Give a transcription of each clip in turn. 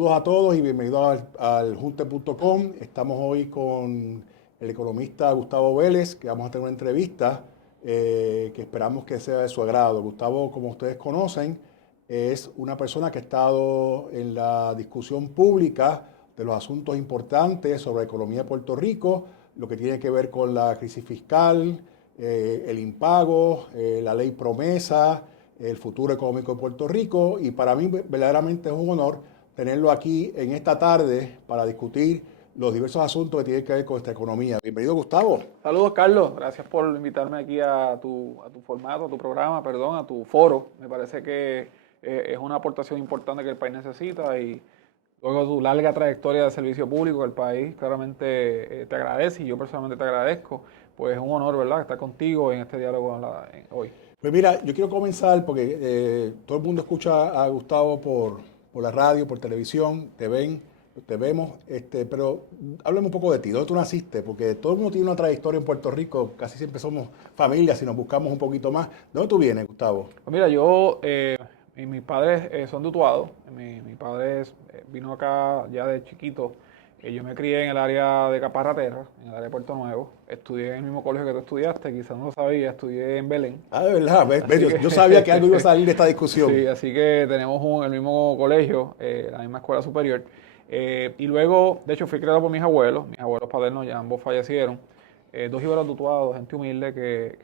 Saludos a todos y bienvenidos al junte.com. Estamos hoy con el economista Gustavo Vélez, que vamos a tener una entrevista que esperamos que sea de su agrado. Gustavo, como ustedes conocen, es una persona que ha estado en la discusión pública de los asuntos importantes sobre la economía de Puerto Rico, lo que tiene que ver con la crisis fiscal, el impago, la ley promesa, el futuro económico de Puerto Rico, y para mí verdaderamente es un honor tenerlo aquí en esta tarde para discutir los diversos asuntos que tienen que ver con esta economía. Bienvenido, Gustavo. Saludos, Carlos. Gracias por invitarme aquí a tu formato, a tu programa, perdón, a tu foro. Me parece que es una aportación importante que el país necesita y luego de tu larga trayectoria de servicio público, el país claramente te agradece y yo personalmente te agradezco. Pues es un honor, ¿verdad?, estar contigo en este diálogo hoy. Pues mira, yo quiero comenzar porque todo el mundo escucha a Gustavo por la radio, por televisión, te vemos, pero háblame un poco de ti. ¿Dónde tú naciste? Porque todo el mundo tiene una trayectoria en Puerto Rico, casi siempre somos familia si nos buscamos un poquito más. ¿De dónde tú vienes, Gustavo? Pues mira, mis padres son de Utuado. Mi padre vino acá ya de chiquito. Yo me crié en el área de Caparraterra, en el área de Puerto Nuevo. Estudié en el mismo colegio que tú estudiaste, quizás no lo sabía, estudié en Belén. Ah, de verdad, Así yo sabía que algo iba a salir de esta discusión. Sí, así que tenemos el mismo colegio, la misma escuela superior. Y luego, de hecho, fui criado por mis abuelos paternos ya ambos fallecieron. Dos íbaros de Utuado, gente humilde que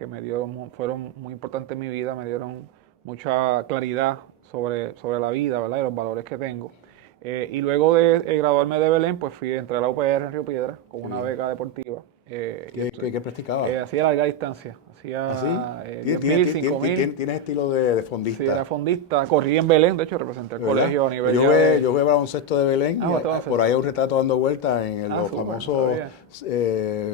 fueron muy importantes en mi vida, me dieron mucha claridad sobre la vida, ¿verdad? Y los valores que tengo. Y luego de graduarme de Belén, pues entré a la UPR en Río Piedras con una beca deportiva. ¿Qué practicabas? Hacía larga distancia, ¿Ah, sí? hacía 10.000, 5.000. Tienes estilo de fondista. Sí, era fondista, corrí en Belén, de hecho representé el colegio a nivel yo jugué baloncesto de Belén, por ahí hay un retrato dando vueltas en los famosos,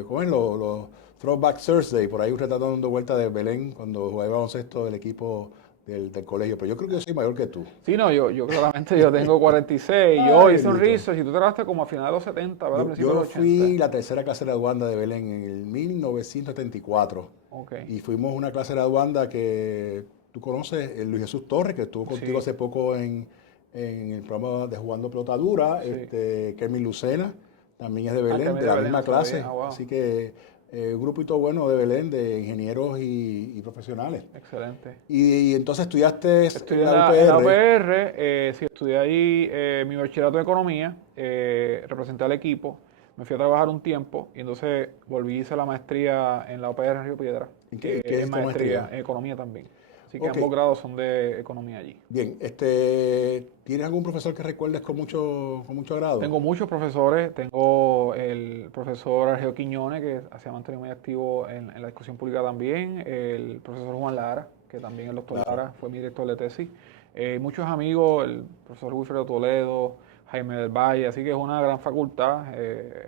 ¿cómo es? Los Throwback Thursday, por ahí hay un retrato dando vueltas de Belén cuando jugué baloncesto del equipo del colegio, pero yo creo que yo soy mayor que tú. Sí, no, yo claramente yo tengo 46, yo hice un research y tú trabajaste como a finales de los 70, ¿verdad? Yo de los 80. fui la tercera clase graduanda de Belén en el 1974 Okay. y fuimos una clase graduanda que tú conoces, el Luis Jesús Torres, que estuvo contigo hace poco en el programa de Jugando Pelota Dura, Kermin Lucena, también es de Belén, de la misma clase, wow. así que un grupito bueno de Belén, de ingenieros y profesionales. Excelente. Y entonces estudiaste Estudié en la UPR. En la UPR, sí, estudié ahí mi bachillerato de economía, representé al equipo, me fui a trabajar un tiempo y entonces volví y hice la maestría en la UPR en Río Piedras. ¿En qué es tu maestría? En economía también. Así que Okay. ambos grados son de economía allí. Bien, ¿tienes algún profesor que recuerdes con mucho agrado? Tengo muchos profesores, tengo el profesor Argeo Quiñones, que se ha mantenido muy activo en la discusión pública también, el profesor Juan Lara, que también el doctor Lara fue mi director de tesis, muchos amigos, el profesor Wilfredo Toledo, Jaime del Valle, así que es una gran facultad,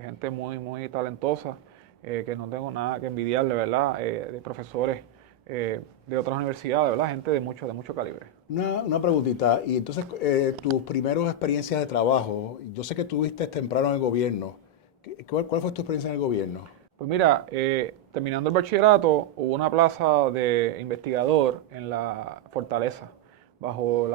gente muy, muy talentosa, que no tengo nada que envidiarle, ¿verdad? De profesores de otras universidades, ¿verdad? Gente de mucho calibre. Una preguntita, y entonces tus primeras experiencias de trabajo, yo sé que tuviste temprano en el gobierno, ¿cuál fue tu experiencia en el gobierno? Pues mira, terminando el bachillerato, hubo una plaza de investigador en la Fortaleza, bajo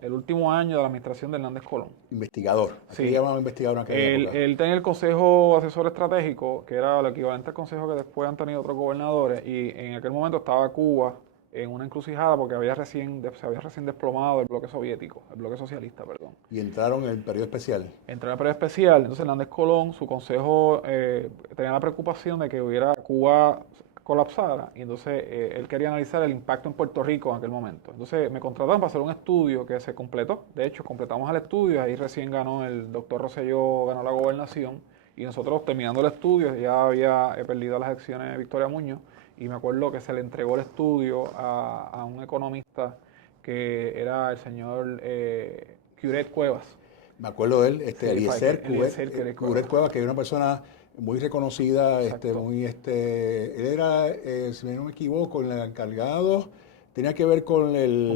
el último año de la administración de Hernández Colón. Investigador, ¿a qué llamaban investigador en aquella época? Él tenía el Consejo Asesor Estratégico, que era el equivalente al consejo que después han tenido otros gobernadores, y en aquel momento estaba Cuba en una encrucijada porque se había recién desplomado el bloque soviético, el bloque socialista, perdón. Y entraron en el periodo especial. Entró en el periodo especial, entonces Hernández Colón, su consejo tenía la preocupación de que Cuba colapsara, y entonces él quería analizar el impacto en Puerto Rico en aquel momento. Entonces me contrataron para hacer un estudio que se completó, de hecho completamos el estudio, ahí recién ganó el doctor Rosselló, ganó la gobernación, y nosotros terminando el estudio, ya había perdido las elecciones de Victoria Muñoz, y me acuerdo que se le entregó el estudio a un economista que era el señor Curet Cuevas. Me acuerdo de él, Eliezer Cuevas, que es una persona muy reconocida, él era, si no me equivoco, el encargado, tenía que ver con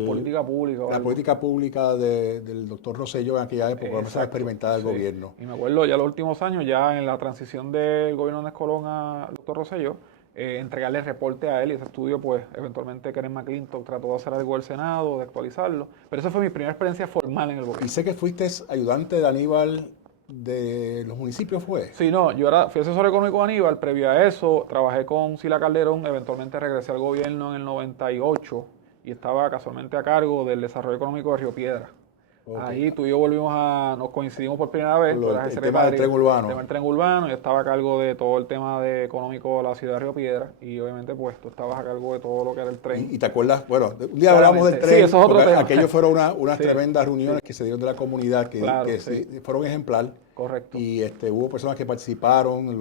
política pública. La política pública del doctor Rosselló en aquella época, la persona experimentada del gobierno. Y me acuerdo ya los últimos años, ya en la transición del gobierno de Colón al doctor Rosselló, entregarle el reporte a él, y ese estudio, pues, eventualmente Karen McClintock trató de hacer algo al Senado, de actualizarlo, pero esa fue mi primera experiencia formal en el Y gobierno. sé que fuiste ayudante de Aníbal de los municipios, ¿fue? Sí, no, fui asesor económico de Aníbal, previo a eso trabajé con Sila Calderón, eventualmente regresé al gobierno en el 98 y estaba casualmente a cargo del desarrollo económico de Río Piedra. Ok. Ahí tú y yo nos coincidimos por primera Por vez, tú eras el el tema del tren secretario del tema urbano. del tren urbano, yo estaba a cargo de todo el tema económico de la ciudad de Río Piedra y obviamente pues tú estabas a cargo de todo lo que era el tren. Y te acuerdas, bueno, un día hablamos del Claramente, sí, tren, eso es otro porque tema. aquello fueron unas Sí, tremendas reuniones sí, que se dieron de la comunidad, claro, que sí, sí, fueron ejemplar. correcto, Y hubo personas que participaron,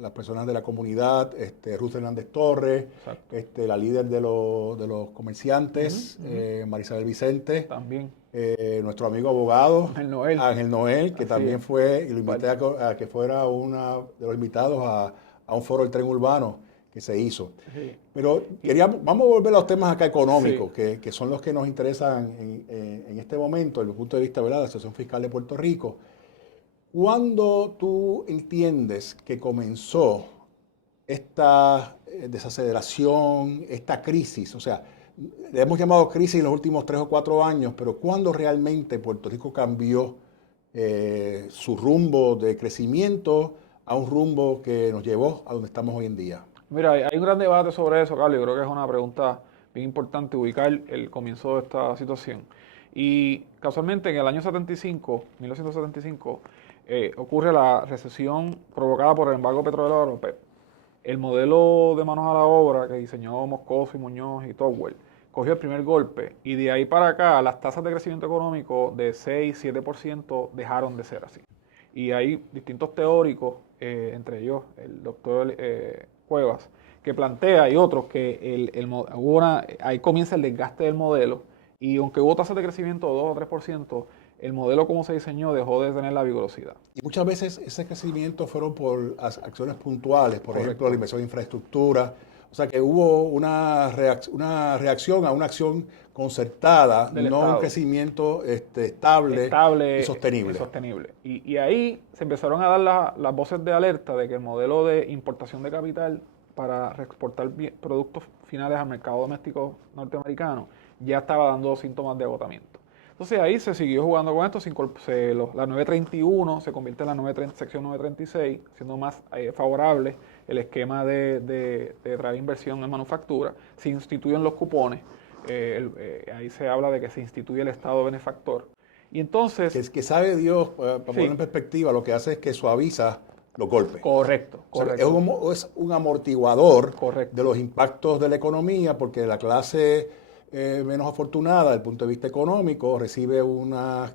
las personas de la comunidad, Ruth Hernández Torres, exacto. la líder de los comerciantes, Ujú, ujú. Marisabel Vicente, También, nuestro amigo abogado, Ángel Noel, Ángel Noel, que así es. también fue, y lo invité Parte. a que fuera uno de los invitados a un foro del tren urbano que se hizo. Sí. Pero Y, vamos a volver a los temas acá sí. económicos, que son los que nos interesan en este momento, desde el punto de vista, ¿verdad?, de la Asociación Fiscal de Puerto Rico. ¿Cuándo tú entiendes que comenzó esta desaceleración, esta crisis? O sea, le hemos llamado crisis en los últimos 3 o 4 años, pero ¿cuándo realmente Puerto Rico cambió su rumbo de crecimiento a un rumbo que nos llevó a donde estamos hoy en día? Mira, hay un gran debate sobre eso, Carlos. Yo creo que es una pregunta bien importante ubicar el comienzo de esta situación. Y casualmente en el año 75, 1975, ocurre la recesión provocada por el embargo petrolero europeo. El modelo de manos a la obra que diseñó Moscoso y Muñoz y Towell cogió el primer golpe y de ahí para acá las tasas de crecimiento económico de 6, 7% dejaron de ser así. Y hay distintos teóricos, entre ellos el doctor Cuevas, que plantea, y otros, que ahí comienza el desgaste del modelo y aunque hubo tasas de crecimiento de 2 o 3%, el modelo como se diseñó dejó de tener la vigorosidad. Y muchas veces ese crecimiento fueron por acciones puntuales, por ejemplo, la Correcto. inversión en infraestructura. O sea que hubo una reacción a una acción concertada, Del no un Estado. crecimiento estable y Estable y sostenible. sostenible. Y ahí se empezaron a dar las voces de alerta de que el modelo de importación de capital para reexportar productos finales al mercado doméstico norteamericano ya estaba dando síntomas de agotamiento. Entonces ahí se siguió jugando con esto, la 931 se convierte en la sección 936, siendo más favorable el esquema de traer inversión en manufactura, se instituyen los cupones, ahí se habla de que se instituye el Estado benefactor. Y entonces, Que sabe Dios, para poner en sí, perspectiva, lo que hace es que suaviza los golpes. correcto, O sea, correcto, es un amortiguador de correcto. los impactos de la economía, porque la clase menos afortunada, desde el punto de vista económico, recibe unas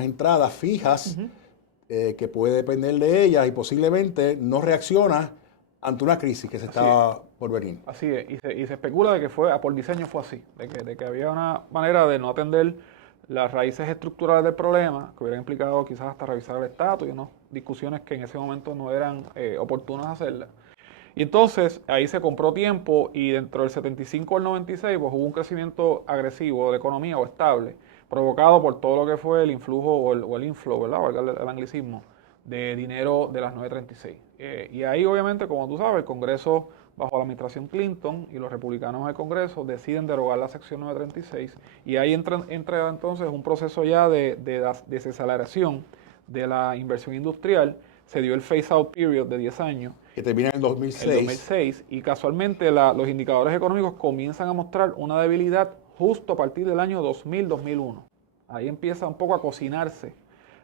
entradas fijas Ujú. que puede depender de ellas y posiblemente no reacciona ante una crisis que se Así es. estaba por venir. Así es, y se especula de que por diseño fue así, de que había una manera de no atender las raíces estructurales del problema, que hubiera implicado quizás hasta revisar el estatus y unas discusiones que en ese momento no eran oportunas hacerlas. Y entonces ahí se compró tiempo y dentro del 75 al 96 pues hubo un crecimiento agresivo de la economía o estable, provocado por todo lo que fue el influjo o el inflow, ¿verdad? Valga el anglicismo, de dinero de las 936. Y ahí obviamente, como tú sabes, el Congreso bajo la administración Clinton y los republicanos del Congreso deciden derogar la sección 936 y ahí entra entonces un proceso ya de desaceleración de la inversión industrial. Se dio el phase-out period de 10 años Que termina en el el 2006. 2006 y casualmente los indicadores económicos comienzan a mostrar una debilidad justo a partir del año 2000-2001. Ahí empieza un poco a cocinarse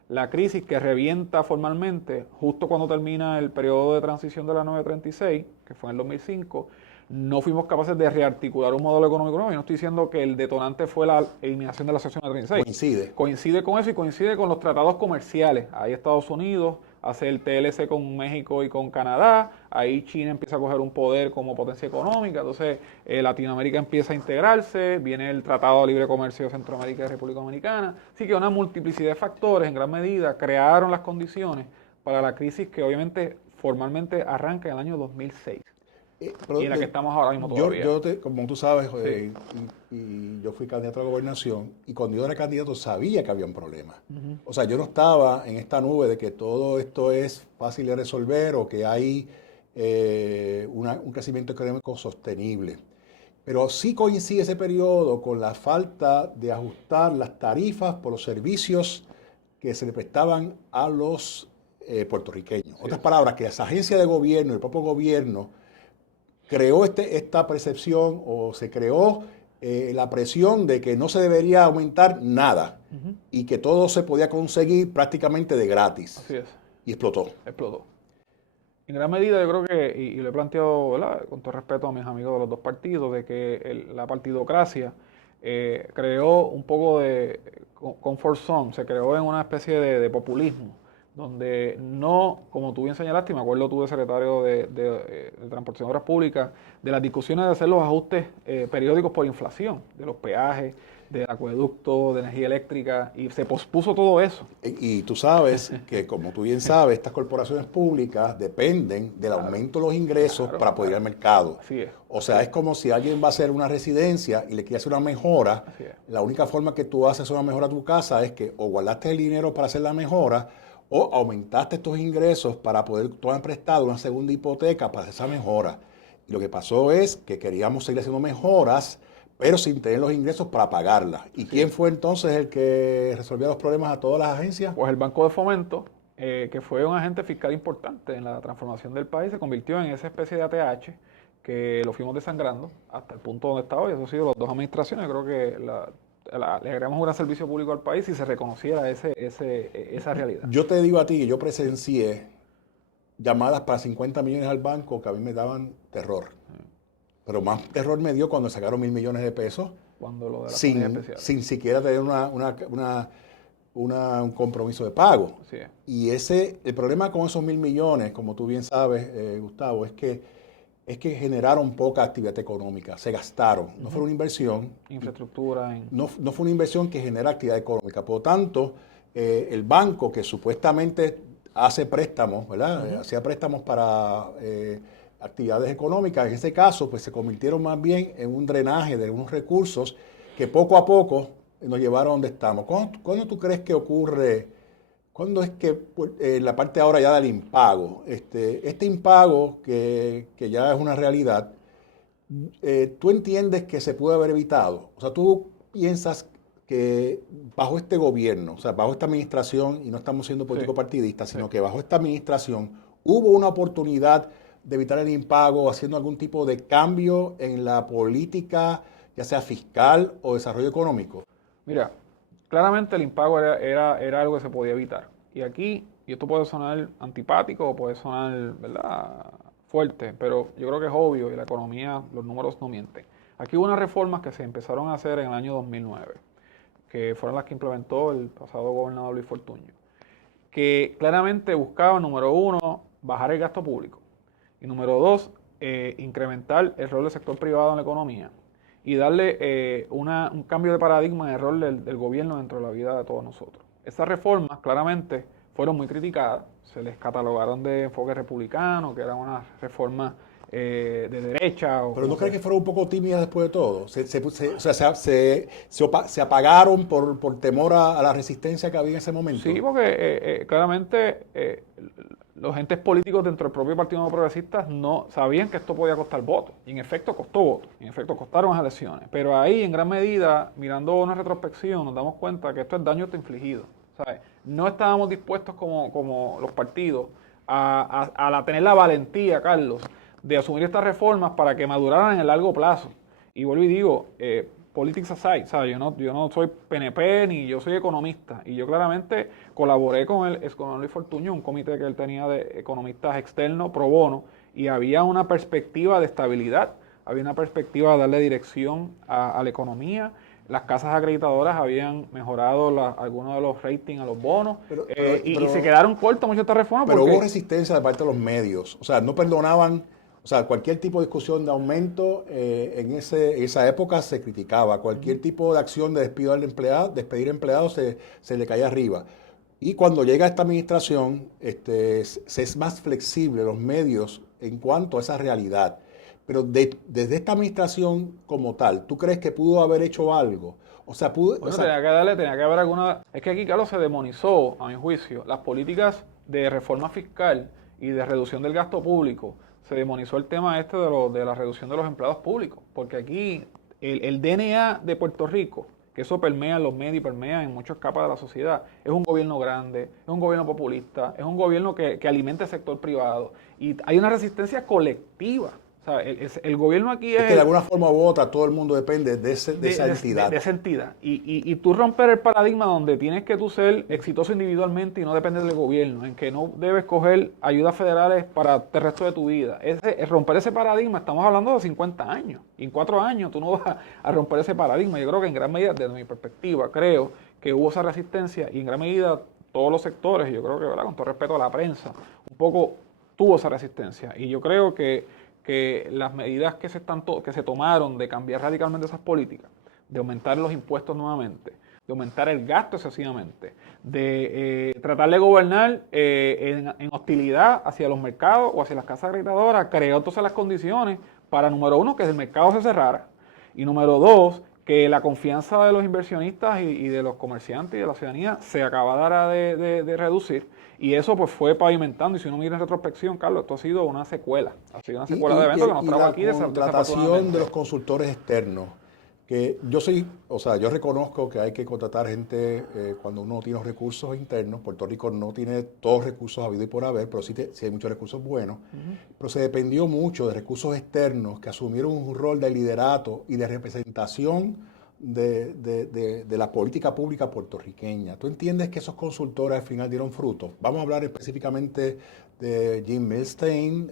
la crisis que revienta formalmente justo cuando termina el periodo de transición de la 936, que fue en el 2005. No fuimos capaces de rearticular un modelo económico nuevo. Yo no estoy diciendo que el detonante fue la eliminación de la sección 936. Coincide. Coincide con eso y coincide con los tratados comerciales. Ahí Estados Unidos hace el TLC con México y con Canadá, ahí China empieza a coger un poder como potencia económica, entonces Latinoamérica empieza a integrarse, viene el Tratado de Libre Comercio de Centroamérica y República Dominicana, así que una multiplicidad de factores en gran medida crearon las condiciones para la crisis que obviamente formalmente arranca en el año 2006 y en la que estamos ahora mismo todavía. Como tú sabes, Sí. y yo fui candidato a la gobernación, y cuando yo era candidato sabía que había un problema. Ujú. O sea, yo no estaba en esta nube de que todo esto es fácil de resolver o que hay un crecimiento económico sostenible. Pero sí coincide ese periodo con la falta de ajustar las tarifas por los servicios que se le prestaban a los puertorriqueños. Sí, Otras palabras, que esa agencia de gobierno, el propio gobierno, creó esta percepción o se creó la presión de que no se debería aumentar nada y que todo se podía conseguir prácticamente de gratis. así es, Y explotó. explotó. En gran medida yo creo que, y lo he planteado, ¿verdad?, con todo respeto a mis amigos de los dos partidos, de que la partidocracia creó un poco de comfort zone, se creó en una especie de populismo, donde no, como tú bien señalaste, y me acuerdo tú de secretario de Transportación y Obras Públicas, de las discusiones de hacer los ajustes periódicos por inflación, de los peajes, del acueducto, de energía eléctrica, y se pospuso todo eso. Y tú sabes que, como tú bien sabes, estas corporaciones públicas dependen del aumento de los ingresos para poder ir al mercado. Así es. O sea, es como si alguien va a hacer una residencia y le quiere hacer una mejora. Así es. La única forma que tú haces una mejora a tu casa es que o guardaste el dinero para hacer la mejora o aumentaste estos ingresos para poder tomar prestado una segunda hipoteca para hacer esa mejora. Y lo que pasó es que queríamos seguir haciendo mejoras, pero sin tener los ingresos para pagarlas. ¿Y quién fue entonces el que resolvió los problemas a todas las agencias? Pues el Banco de Fomento, que fue un agente fiscal importante en la transformación del país, se convirtió en esa especie de ATH que lo fuimos desangrando hasta el punto donde está hoy. Eso ha sido las dos administraciones. Creo que le agregamos un gran servicio público al país si se reconociera esa realidad. Yo te digo a ti que yo presencié llamadas para 50 millones al banco que a mí me daban terror. Pero más terror me dio cuando sacaron 1.000 millones de pesos Cuando lo de las familias especiales. sin siquiera tener un compromiso de pago. Así es. Y el problema con esos 1.000 millones, como tú bien sabes, Gustavo, es que generaron poca actividad económica, se gastaron, no fue una inversión. Infraestructura. No fue una inversión que genera actividad económica. Por lo tanto, el banco que supuestamente hace préstamos, ¿verdad? Hacía préstamos para actividades económicas, en ese caso, pues se convirtieron más bien en un drenaje de unos recursos que poco a poco nos llevaron a donde estamos. ¿Cuándo tú crees que ocurre? ¿Cuándo es que la parte ahora ya del impago? Este impago que ya es una realidad, ¿tú entiendes que se puede haber evitado? O sea, tú piensas que bajo este gobierno, o sea, bajo esta administración, y no estamos siendo político-partidistas, sino que bajo esta administración hubo una oportunidad de evitar el impago haciendo algún tipo de cambio en la política, ya sea fiscal o desarrollo económico? Mira, claramente el impago era algo que se podía evitar. Y aquí, y esto puede sonar antipático o puede sonar, ¿verdad?, fuerte, pero yo creo que es obvio y la economía, los números no mienten. Aquí hubo unas reformas que se empezaron a hacer en el año 2009, que fueron las que implementó el pasado gobernador Luis Fortuño, que claramente buscaban, número uno, bajar el gasto público y número dos, incrementar el rol del sector privado en la economía y darle un cambio de paradigma en el rol del gobierno dentro de la vida de todos nosotros. Esas reformas claramente fueron muy criticadas, se les catalogaron de enfoque republicano, que eran unas reformas de derecha. Pero ¿no crees que fueron un poco tímidas después de todo? Se apagaron por temor a la resistencia que había en ese momento. Sí, porque claramente los entes políticos dentro del propio Partido Nuevo Progresista no sabían que esto podía costar votos. Y en efecto costó votos, en efecto costaron las elecciones. Pero ahí, en gran medida, mirando una retrospección, nos damos cuenta que esto es daño infligido. ¿Sabes? No estábamos dispuestos como los partidos a tener la valentía, Carlos, de asumir estas reformas para que maduraran en el largo plazo. Y vuelvo y digo, politics aside, ¿sabes? Yo no soy PNP ni yo soy economista. Y yo claramente colaboré con el excoronel Luis Fortuño, un comité que él tenía de economistas externos pro bono, y había una perspectiva de estabilidad, había una perspectiva de darle dirección a la economía. Las casas acreditadoras habían mejorado algunos de los ratings a los bonos y se quedaron cortos muchas de estas reformas. Pero hubo resistencia de parte de los medios. O sea, no perdonaban. O sea, cualquier tipo de discusión de aumento en esa época se criticaba. Cualquier tipo de acción de despedir empleados se le caía arriba. Y cuando llega esta administración, se es más flexible los medios en cuanto a esa realidad. Pero desde esta administración como tal, ¿tú crees que pudo haber hecho algo? O sea, tenía que haber alguna. Es que aquí, Carlos, se demonizó, a mi juicio, las políticas de reforma fiscal y de reducción del gasto público se demonizó el tema de la reducción de los empleados públicos, porque aquí el DNA de Puerto Rico, que eso permea en los medios y permea en muchas capas de la sociedad, es un gobierno grande, es un gobierno populista, es un gobierno que alimenta el sector privado, y hay una resistencia colectiva. O sea, el gobierno aquí es que de alguna forma u otra todo el mundo depende de esa entidad. De esa entidad. Y tú romper el paradigma donde tienes que tú ser exitoso individualmente y no depender del gobierno, en que no debes coger ayudas federales para el resto de tu vida. Romper ese paradigma, estamos hablando de 50 años. Y en 4 años tú no vas a romper ese paradigma. Yo creo que en gran medida, desde mi perspectiva, creo que hubo esa resistencia y en gran medida todos los sectores, y yo creo que, ¿verdad?, con todo respeto a la prensa, un poco tuvo esa resistencia. Y yo creo que las medidas que se tomaron de cambiar radicalmente esas políticas, de aumentar los impuestos nuevamente, de aumentar el gasto excesivamente, de tratar de gobernar en hostilidad hacia los mercados o hacia las casas acreditadoras, creó entonces las condiciones para, número uno, que el mercado se cerrara, y número dos, que la confianza de los inversionistas y de los comerciantes y de la ciudadanía se acabara de reducir. Y eso pues fue pavimentando, y si uno mira en retrospección, Carlos, esto ha sido una secuela. Ha sido una secuela de eventos que nos trajo aquí desafortunadamente. La contratación de los consultores externos, que yo reconozco que hay que contratar gente cuando uno tiene los recursos internos. Puerto Rico no tiene todos los recursos habido y por haber, pero sí hay muchos recursos buenos. Pero se dependió mucho de recursos externos que asumieron un rol de liderato y de representación de la política pública puertorriqueña. ¿Tú entiendes que esos consultores al final dieron fruto? Vamos a hablar específicamente de Jim Milstein,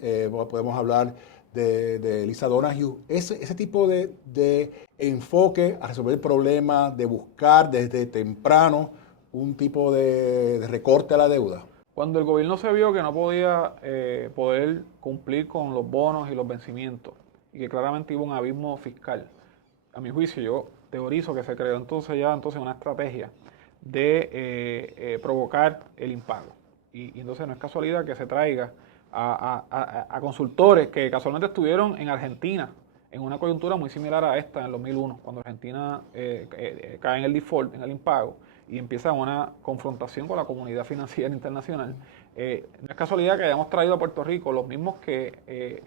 podemos hablar de Lisa Donahue, ese tipo de enfoque a resolver el problema, de buscar desde temprano un tipo de recorte a la deuda. Cuando el gobierno se vio que no podía poder cumplir con los bonos y los vencimientos, y que claramente iba un abismo fiscal, a mi juicio yo teorizo que se creó entonces una estrategia de provocar el impago. Y entonces no es casualidad que se traiga a consultores que casualmente estuvieron en Argentina en una coyuntura muy similar a esta en el 2001, cuando Argentina cae en el default, en el impago, y empieza una confrontación con la comunidad financiera internacional. No es casualidad que hayamos traído a Puerto Rico los mismos que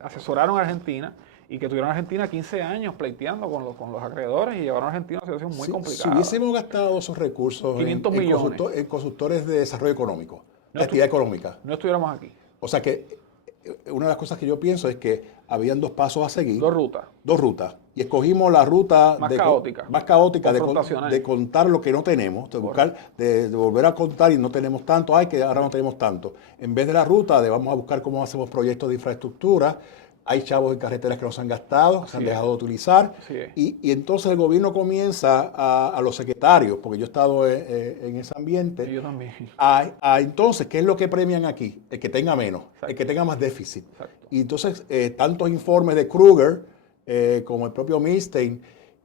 asesoraron a Argentina y que tuvieron a Argentina 15 años pleiteando con los acreedores y llevaron a Argentina a una situación muy complicada. Si hubiésemos gastado esos recursos en consultores de desarrollo económico, de actividad económica, no estuviéramos aquí. O sea que una de las cosas que yo pienso es que habían 2 pasos a seguir. 2 rutas. 2 rutas. Y escogimos la ruta más caótica de contar lo que no tenemos, de volver a contar y no tenemos tanto, que ahora no tenemos tanto. En vez de la ruta de vamos a buscar cómo hacemos proyectos de infraestructura, hay chavos en carreteras que no se han gastado, se han dejado de utilizar. Y entonces el gobierno comienza a los secretarios, porque yo he estado en ese ambiente. Y yo también. Entonces, ¿qué es lo que premian aquí? El que tenga menos, el que tenga más déficit. Exacto. Y entonces, tantos informes de Kruger como el propio Milstein.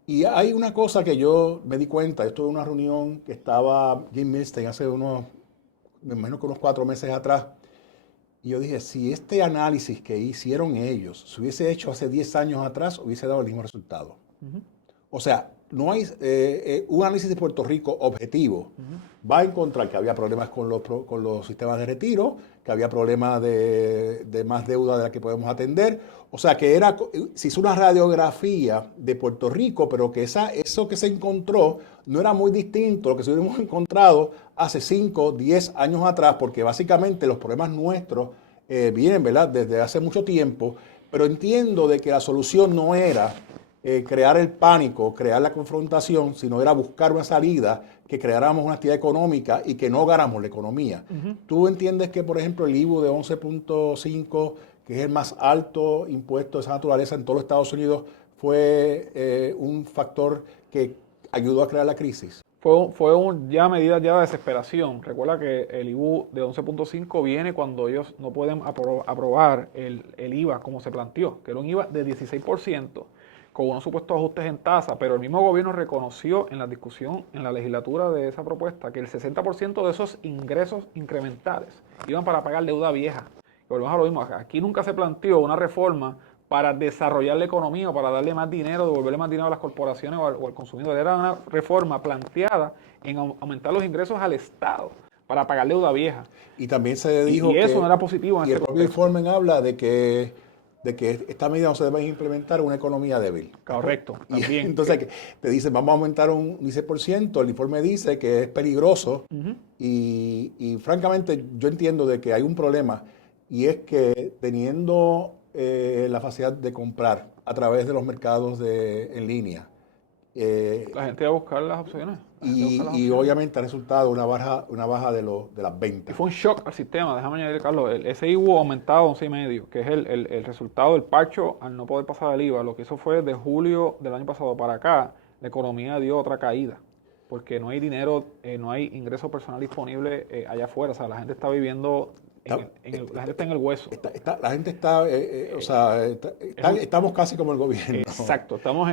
Y hay una cosa que yo me di cuenta. Yo estuve en una reunión que estaba Jim Milstein hace me imagino que unos 4 meses atrás. Y yo dije, si este análisis que hicieron ellos se hubiese hecho hace 10 años atrás, hubiese dado el mismo resultado. O sea, no hay un análisis de Puerto Rico objetivo. Va a encontrar que había problemas con los sistemas de retiro, que había problemas de más deuda de la que podemos atender. O sea, que se hizo una radiografía de Puerto Rico, pero que eso que se encontró no era muy distinto a lo que se hubiéramos encontrado hace 5, 10 años atrás, porque básicamente los problemas nuestros vienen, ¿verdad?, desde hace mucho tiempo, pero entiendo de que la solución no era crear el pánico, crear la confrontación, sino era buscar una salida que creáramos una actividad económica y que no ahogáramos la economía. ¿Tú entiendes que, por ejemplo, el IVU de 11.5, que es el más alto impuesto de esa naturaleza en todos los Estados Unidos, fue un factor que ayudó a crear la crisis? Fue ya medida ya de desesperación. Recuerda que el IVU de 11.5 viene cuando ellos no pueden aprobar el IVA como se planteó, que era un IVA de 16%, con unos supuestos ajustes en tasa, pero el mismo gobierno reconoció en la discusión en la legislatura de esa propuesta que el 60% de esos ingresos incrementales iban para pagar deuda vieja. Y volvemos a lo mismo, aquí nunca se planteó una reforma para desarrollar la economía o para darle más dinero, devolverle más dinero a las corporaciones o al consumidor. Era una reforma planteada en aumentar los ingresos al Estado para pagar deuda vieja. Y también se dijo y eso no era positivo en y este el propio contexto. informe habla de que esta medida no se debe implementar en una economía débil. Correcto, Y también. entonces te dice, vamos a aumentar un 16%, el informe dice que es peligroso y francamente yo entiendo de que hay un problema y es que teniendo la facilidad de comprar a través de los mercados en línea, La gente va a buscar las opciones. y obviamente ha resultado una baja de las Y ventas. fue un shock al sistema, déjame añadir, Carlos. El SIU aumentado a 11,5, que es el resultado del parcho al no poder pasar el IVA. Lo que hizo fue de julio del año pasado para acá, la economía dio otra caída, porque no hay dinero, no hay ingreso personal disponible allá afuera. O sea, la gente está viviendo, la gente está en el hueso. La gente está, estamos casi como el gobierno. Exacto, estamos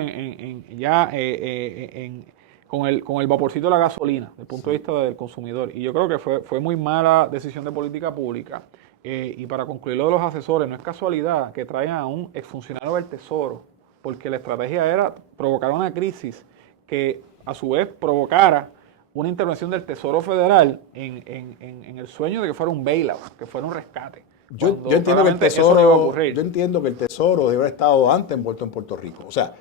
con el vaporcito de la gasolina, desde el punto de vista del consumidor. Y yo creo que fue muy mala decisión de política pública. Y para concluir lo de los asesores, no es casualidad que traigan a un exfuncionario del Tesoro, porque la estrategia era provocar una crisis que a su vez provocara una intervención del Tesoro Federal en el sueño de que fuera un bailout, que fuera un rescate. Yo entiendo que eso no iba a ocurrir. yo entiendo que el Tesoro debe haber estado antes envuelto en Puerto Rico. O sea,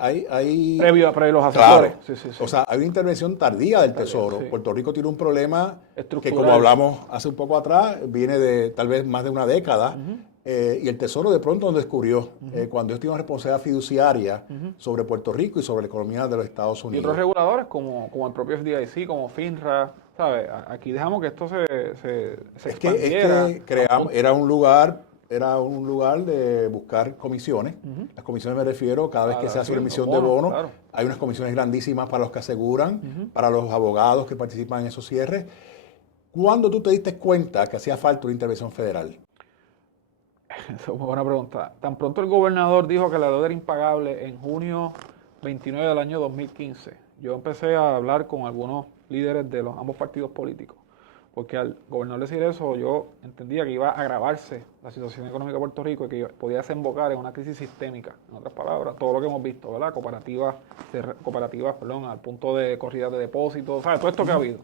hay previo a los asesores. Claro. Sí. O sea, hay una intervención tardía del Tesoro. Sí. Puerto Rico tiene un problema estructural, que, como hablamos hace un poco atrás, viene de tal vez más de una década. Y el Tesoro de pronto nos descubrió cuando ellos tienen una responsabilidad fiduciaria sobre Puerto Rico y sobre la economía de los Estados y Unidos. otros reguladores como el propio FDIC, como FINRA, ¿sabes? Aquí dejamos que esto se expandiera. Es que creamos, era un lugar de buscar comisiones. Las comisiones me refiero, cada vez que se hace una emisión de bonos, claro. hay unas comisiones grandísimas para los que aseguran, para los abogados que participan en esos cierres. ¿Cuándo tú te diste cuenta que hacía falta una intervención federal? Esa es una buena pregunta. Tan pronto el gobernador dijo que la deuda era impagable en junio 29 del año 2015, yo empecé a hablar con algunos líderes de ambos partidos políticos, porque al gobernador decir eso, yo entendía que iba a agravarse la situación económica de Puerto Rico y que podía desembocar en una crisis sistémica. En otras palabras, todo lo que hemos visto, ¿verdad? Cooperativas, al punto de corridas de depósitos, ¿sabes? Todo esto que ha habido.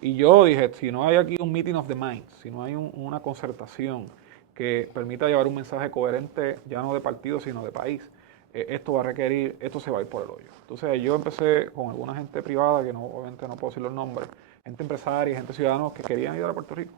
Y yo dije, si no hay aquí un meeting of the minds, si no hay una concertación que permita llevar un mensaje coherente, ya no de partido, sino de país, esto va a requerir, esto se va a ir por el hoyo. Entonces yo empecé con alguna gente privada, que obviamente no puedo decir los nombres, gente empresaria, gente ciudadanos que querían ir a Puerto Rico,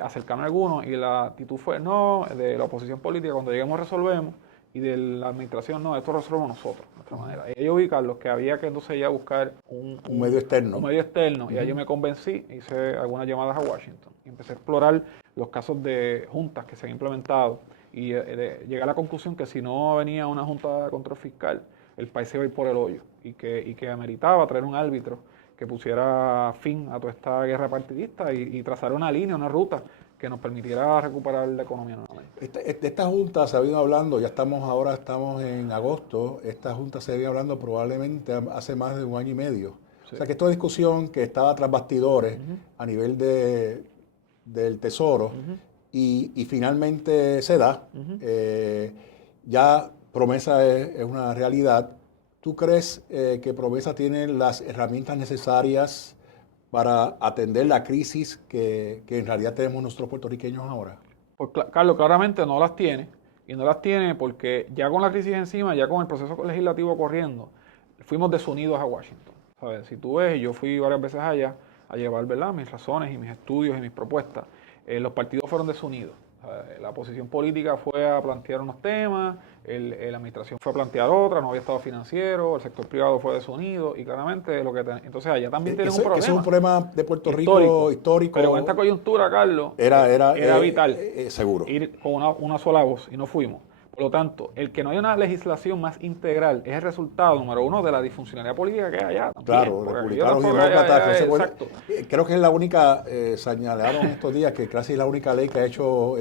acercarme a algunos, y la actitud fue no, de la oposición política, cuando lleguemos resolvemos, y de la administración, no, esto resolvemos nosotros, de nuestra manera. Y ellos vi, Carlos, que había que entonces ya buscar un medio externo. Un medio externo, y ahí yo me convencí, hice algunas llamadas a Washington, y empecé a explorar los casos de juntas que se han implementado, y llegué a la conclusión que si no venía una junta de control fiscal, el país se iba a ir por el hoyo, y que ameritaba traer un árbitro que pusiera fin a toda esta guerra partidista y trazar una línea, una ruta que nos permitiera recuperar la economía nuevamente. Esta junta se ha venido hablando, ahora estamos en agosto, esta junta se viene hablando probablemente hace más de un año y medio. Sí. O sea que esta discusión que estaba tras bastidores a nivel del Tesoro y finalmente se da, ya Promesa es una realidad. ¿Tú crees que Promesa tiene las herramientas necesarias para atender la crisis que en realidad tenemos nosotros puertorriqueños ahora? Pues Carlos, claramente no las tiene, y no las tiene porque ya con la crisis encima, ya con el proceso legislativo corriendo, fuimos desunidos a Washington. ¿Sabes? Si tú ves, yo fui varias veces allá a llevar, ¿verdad?, mis razones y mis estudios y mis propuestas. Los partidos fueron desunidos. La oposición política fue a plantear unos temas, la administración fue a plantear otra, no había estado financiero, el sector privado fue desunido, y claramente entonces allá también tienen un problema. Ese es un problema de Puerto Rico histórico. Pero en esta coyuntura, Carlos, era vital seguro ir con una sola voz, y no fuimos. Por lo tanto, el que no haya una legislación más integral es el resultado, número uno, de la disfuncionalidad política que hay allá. Claro, republicanos y demócratas. Exacto. Creo que es la única, señalaron estos días, que casi es la única ley que ha hecho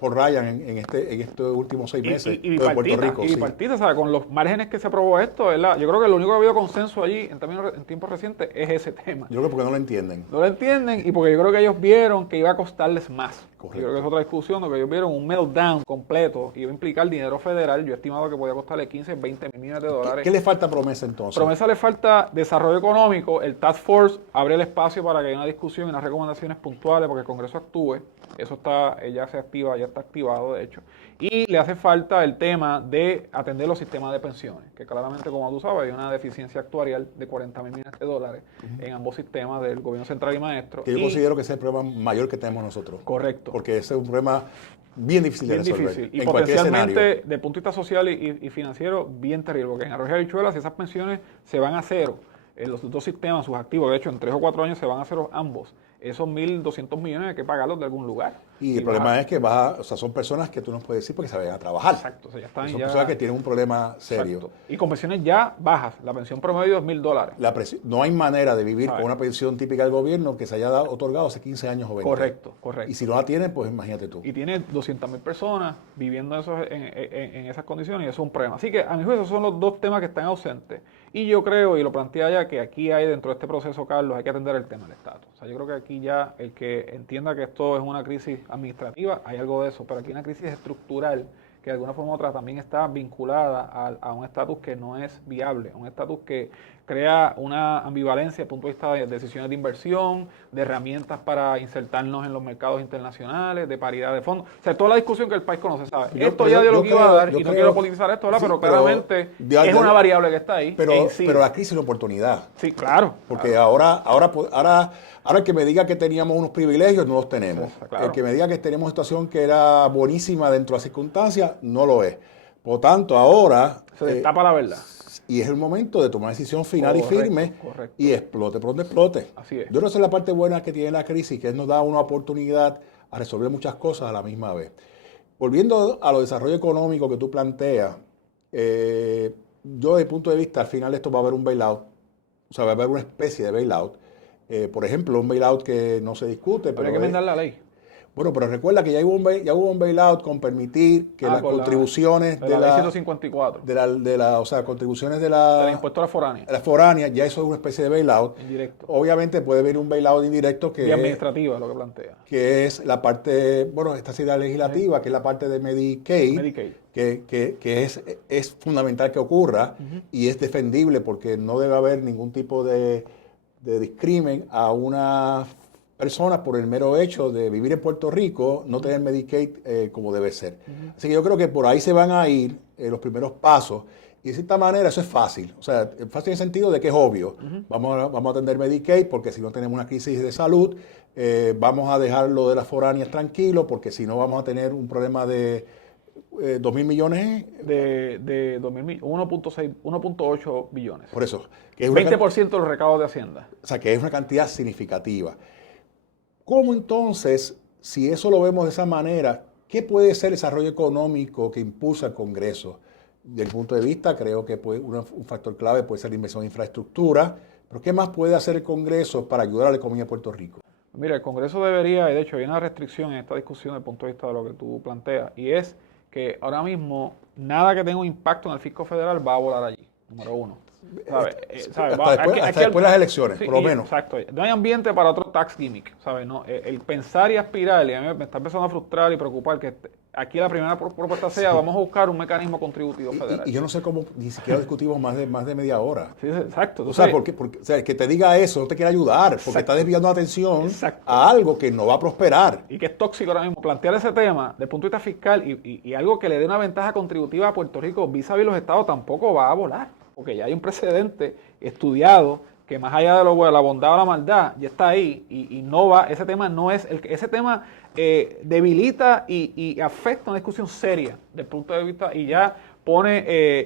Paul Ryan en estos últimos 6 meses de Puerto Rico. Y bipartita, ¿sabes? Con los márgenes que se aprobó esto, ¿verdad? Yo creo que lo único que ha habido consenso allí en tiempos recientes es ese tema. Yo creo que porque no lo entienden. No lo entienden, y porque yo creo que ellos vieron que iba a costarles más. Correcto. Yo creo que es otra discusión, lo que ellos vieron un meltdown completo, iba a implicar dinero federal. Yo he estimado que podía costarle 15, 20 mil millones de dólares. ¿Qué le falta a Promesa entonces? Promesa le falta desarrollo económico. El Task Force abre el espacio para que haya una discusión y unas recomendaciones puntuales porque el Congreso actúe. Eso está, ya se activa, ya está activado de hecho. Y le hace falta el tema de atender los sistemas de pensiones, que claramente, como tú sabes, hay una deficiencia actuarial de 40 mil millones de dólares en ambos sistemas del gobierno central y maestro. Que yo considero que ese es el problema mayor que tenemos nosotros. Correcto. Porque ese es un problema bien difícil de resolver. Difícil. Y en cualquier potencialmente, escenario. desde el punto de vista social y financiero, bien terrible. Porque en Arroyo de Habichuelas, si esas pensiones se van a cero, los dos sistemas, sus activos, de hecho, en 3 o 4 años se van a cero ambos. Esos 1.200 millones hay que pagarlos de algún lugar. Y el problema es que son personas que tú no puedes decir porque se vayan a trabajar. Exacto. O sea, ya están son ya, personas que tienen un problema serio. Exacto. Y con pensiones ya bajas. La pensión promedio es $1,000. No hay manera de vivir con una pensión típica del gobierno que se haya otorgado hace 15 años o 20. Correcto. Y si no la tienen, pues imagínate tú. Y tiene 200.000 personas viviendo en esas condiciones y eso es un problema. Así que a mi juicio esos son los dos temas que están ausentes. Y yo creo, y lo planteé ya, que aquí hay dentro de este proceso, Carlos, hay que atender el tema del estatus. O sea, yo creo que aquí ya el que entienda que esto es una crisis administrativa, hay algo de eso, pero aquí hay una crisis estructural que de alguna forma u otra también está vinculada a un estatus que no es viable, un estatus que crea una ambivalencia desde el punto de vista de decisiones de inversión, de herramientas para insertarnos en los mercados internacionales, de paridad de fondos. O sea, toda la discusión que el país conoce, ¿sabe? Esto ya dio lo que iba a dar, y no quiero politizar esto, ¿verdad? Sí, pero claramente es una variable que está ahí. Pero la crisis es una oportunidad. Sí, claro. Porque claro. ahora el que me diga que teníamos unos privilegios, no los tenemos. Sí, claro. El que me diga que tenemos una situación que era buenísima dentro de las circunstancias, no lo es. Por tanto, ahora... Se destapa la verdad. Y es el momento de tomar una decisión final Correcto, y firme y explote por donde explote. Así es. Yo creo que esa es la parte buena que tiene la crisis, que nos da una oportunidad a resolver muchas cosas a la misma vez. Volviendo a lo de desarrollo económico que tú planteas, yo desde el punto de vista, al final esto va a haber un bailout, o sea, va a haber una especie de bailout. Por ejemplo, un bailout que no se discute. Pero hay que enmendar la ley. Bueno, pero recuerda que ya hubo un bailout con permitir que las contribuciones de la ley 154. O sea, contribuciones del impuesto a la foránea. La foránea, ya eso es una especie de bailout. Indirecto. Obviamente puede haber un bailout indirecto que... Y administrativa, lo que plantea. Que es la parte, bueno, esta ciudad legislativa, que es la parte de Medicaid. Que es fundamental que ocurra y es defendible porque no debe haber ningún tipo de discrimen a una personas por el mero hecho de vivir en Puerto Rico, no tener Medicaid como debe ser. Así que yo creo que por ahí se van a ir los primeros pasos y de cierta manera eso es fácil. O sea, es fácil en el sentido de que es obvio. Vamos a atender Medicaid porque si no tenemos una crisis de salud, vamos a dejar lo de las foráneas tranquilo porque si no vamos a tener un problema de 2.000 millones. De 1.8 billones. Por eso. Que es 20% de los recaudos de Hacienda. O sea, que es una cantidad significativa. ¿Cómo entonces, si eso lo vemos de esa manera, qué puede ser el desarrollo económico que impulsa el Congreso? Desde el punto de vista, creo que un factor clave puede ser la inversión en infraestructura, pero ¿qué más puede hacer el Congreso para ayudar a la economía de Puerto Rico? Mira, el Congreso debería, y de hecho hay una restricción en esta discusión desde el punto de vista de lo que tú planteas, y es que ahora mismo nada que tenga un impacto en el fisco federal va a volar allí, número uno. Hasta después de las elecciones, por lo menos. Exacto. No hay ambiente para otro tax gimmick, ¿sabes? No, el pensar y aspirar, y a mí me está empezando a frustrar y preocupar que aquí la primera propuesta sea vamos a buscar un mecanismo contributivo federal. Y yo no sé cómo ni siquiera discutimos más de media hora. Sí, exacto. Entonces, o sea, que te diga eso no te quiere ayudar, porque está desviando la atención a algo que no va a prosperar. Y que es tóxico ahora mismo. Plantear ese tema desde el punto de vista fiscal y algo que le dé una ventaja contributiva a Puerto Rico vis-a-vis los estados tampoco va a volar. Porque ya hay un precedente estudiado que más allá de la bondad o la maldad, ya está ahí y no va, ese tema no es, ese tema debilita y afecta una discusión seria desde el punto de vista y ya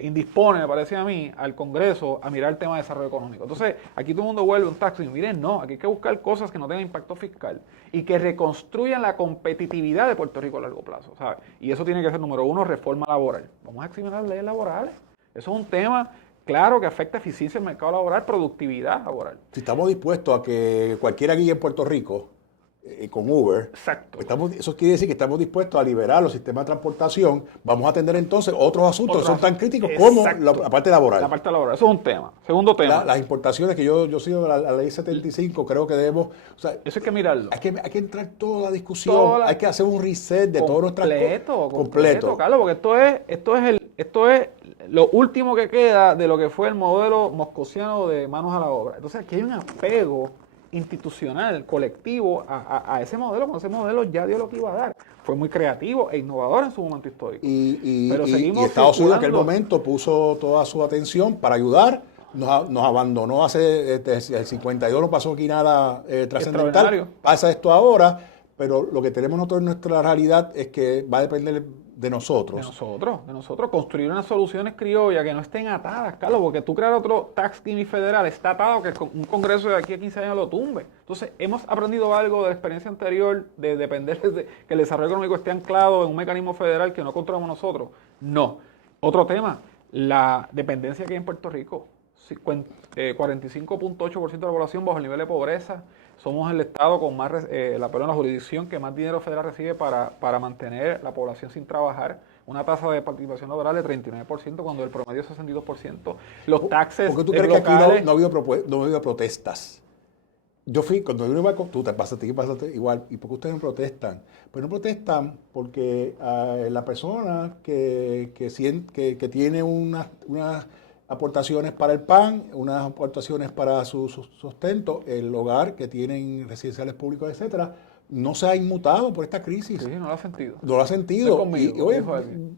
indispone, me parece a mí, al Congreso a mirar el tema de desarrollo económico. Entonces, aquí todo el mundo vuelve un taxi y miren, no, aquí hay que buscar cosas que no tengan impacto fiscal y que reconstruyan la competitividad de Puerto Rico a largo plazo, ¿sabes? Y eso tiene que ser, número uno, reforma laboral. Vamos a examinar las leyes laborales. Eso es un tema claro que afecta eficiencia del mercado laboral, productividad laboral. Si estamos dispuestos a que cualquiera aquí en Puerto Rico con Uber. Exacto. Eso quiere decir que estamos dispuestos a liberar los sistemas de transportación. Vamos a atender entonces otros asuntos que son tan críticos como la parte laboral. La parte laboral, eso es un tema. Segundo tema. Las importaciones, que yo sigo la ley 75, creo que debemos... O sea, eso hay que mirarlo. Hay que entrar en toda la discusión, hay que hacer un reset de todas nuestras cosas. Completo, Carlos, porque esto es lo último que queda de lo que fue el modelo moscosiano de manos a la obra. Entonces aquí hay un apego institucional, colectivo, a ese modelo, cuando ese modelo ya dio lo que iba a dar. Fue muy creativo e innovador en su momento histórico. Pero seguimos y Estados Unidos en aquel momento puso toda su atención para ayudar, nos abandonó desde el 52, no pasó aquí nada trascendental, pasa esto ahora, pero lo que tenemos nosotros en nuestra realidad es que va a depender de nosotros. De nosotros, construir unas soluciones criollas que no estén atadas, Carlos, porque tú crear otro tax gimme federal está atado que un congreso de aquí a 15 años lo tumbe. Entonces, hemos aprendido algo de la experiencia anterior de depender de que el desarrollo económico esté anclado en un mecanismo federal que no controlamos nosotros. No. Otro tema, la dependencia que hay en Puerto Rico. 45.8% de la población bajo el nivel de pobreza. Somos el estado con más, la jurisdicción que más dinero federal recibe para mantener la población sin trabajar. Una tasa de participación laboral de 39% cuando el promedio es 62%. Los taxes ¿por qué tú crees que aquí no ha habido protestas? Yo fui, cuando yo iba con tú, te pasaste igual. ¿Y por qué ustedes no protestan? Pues no protestan porque la persona que tiene unas aportaciones para el PAN, unas aportaciones para su sustento, el hogar que tienen residenciales públicos, etcétera, no se ha inmutado por esta crisis. Sí, no lo ha sentido. No lo ha sentido. Conmigo, y oye,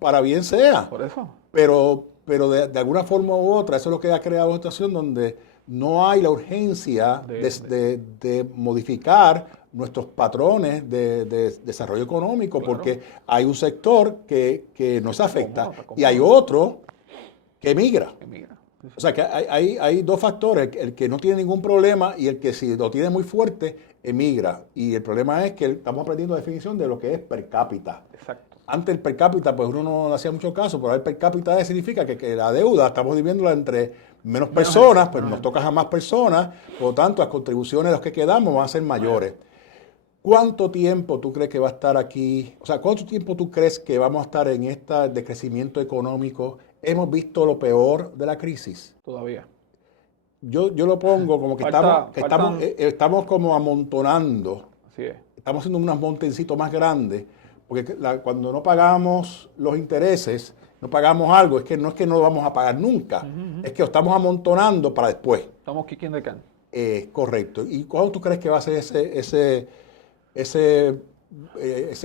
para bien sea. Por eso. Pero de alguna forma u otra, eso es lo que ha creado una situación donde no hay la urgencia de modificar nuestros patrones de desarrollo económico, claro, porque hay un sector que nos afecta y hay otro que emigra. O sea que hay dos factores, el que no tiene ningún problema y el que si lo tiene muy fuerte, emigra. Y el problema es que estamos aprendiendo la definición de lo que es per cápita. Exacto. Antes el per cápita, pues uno no le hacía mucho caso, pero el per cápita significa que la deuda estamos dividiéndola entre menos personas, pues nos toca a más personas, por lo tanto las contribuciones de los que quedamos van a ser mayores. ¿Cuánto tiempo tú crees que va a estar aquí? O sea, ¿cuánto tiempo tú crees que vamos a estar en esta decrecimiento económico? ¿Hemos visto lo peor de la crisis? Todavía. Yo lo pongo como que estamos como amontonando. Así es. Estamos haciendo unos montencitos más grandes, porque cuando no pagamos los intereses, no pagamos algo, no es que no lo vamos a pagar nunca, es que lo estamos amontonando para después. Estamos kicking the can. Correcto. ¿Y cuándo tú crees que va a ser ese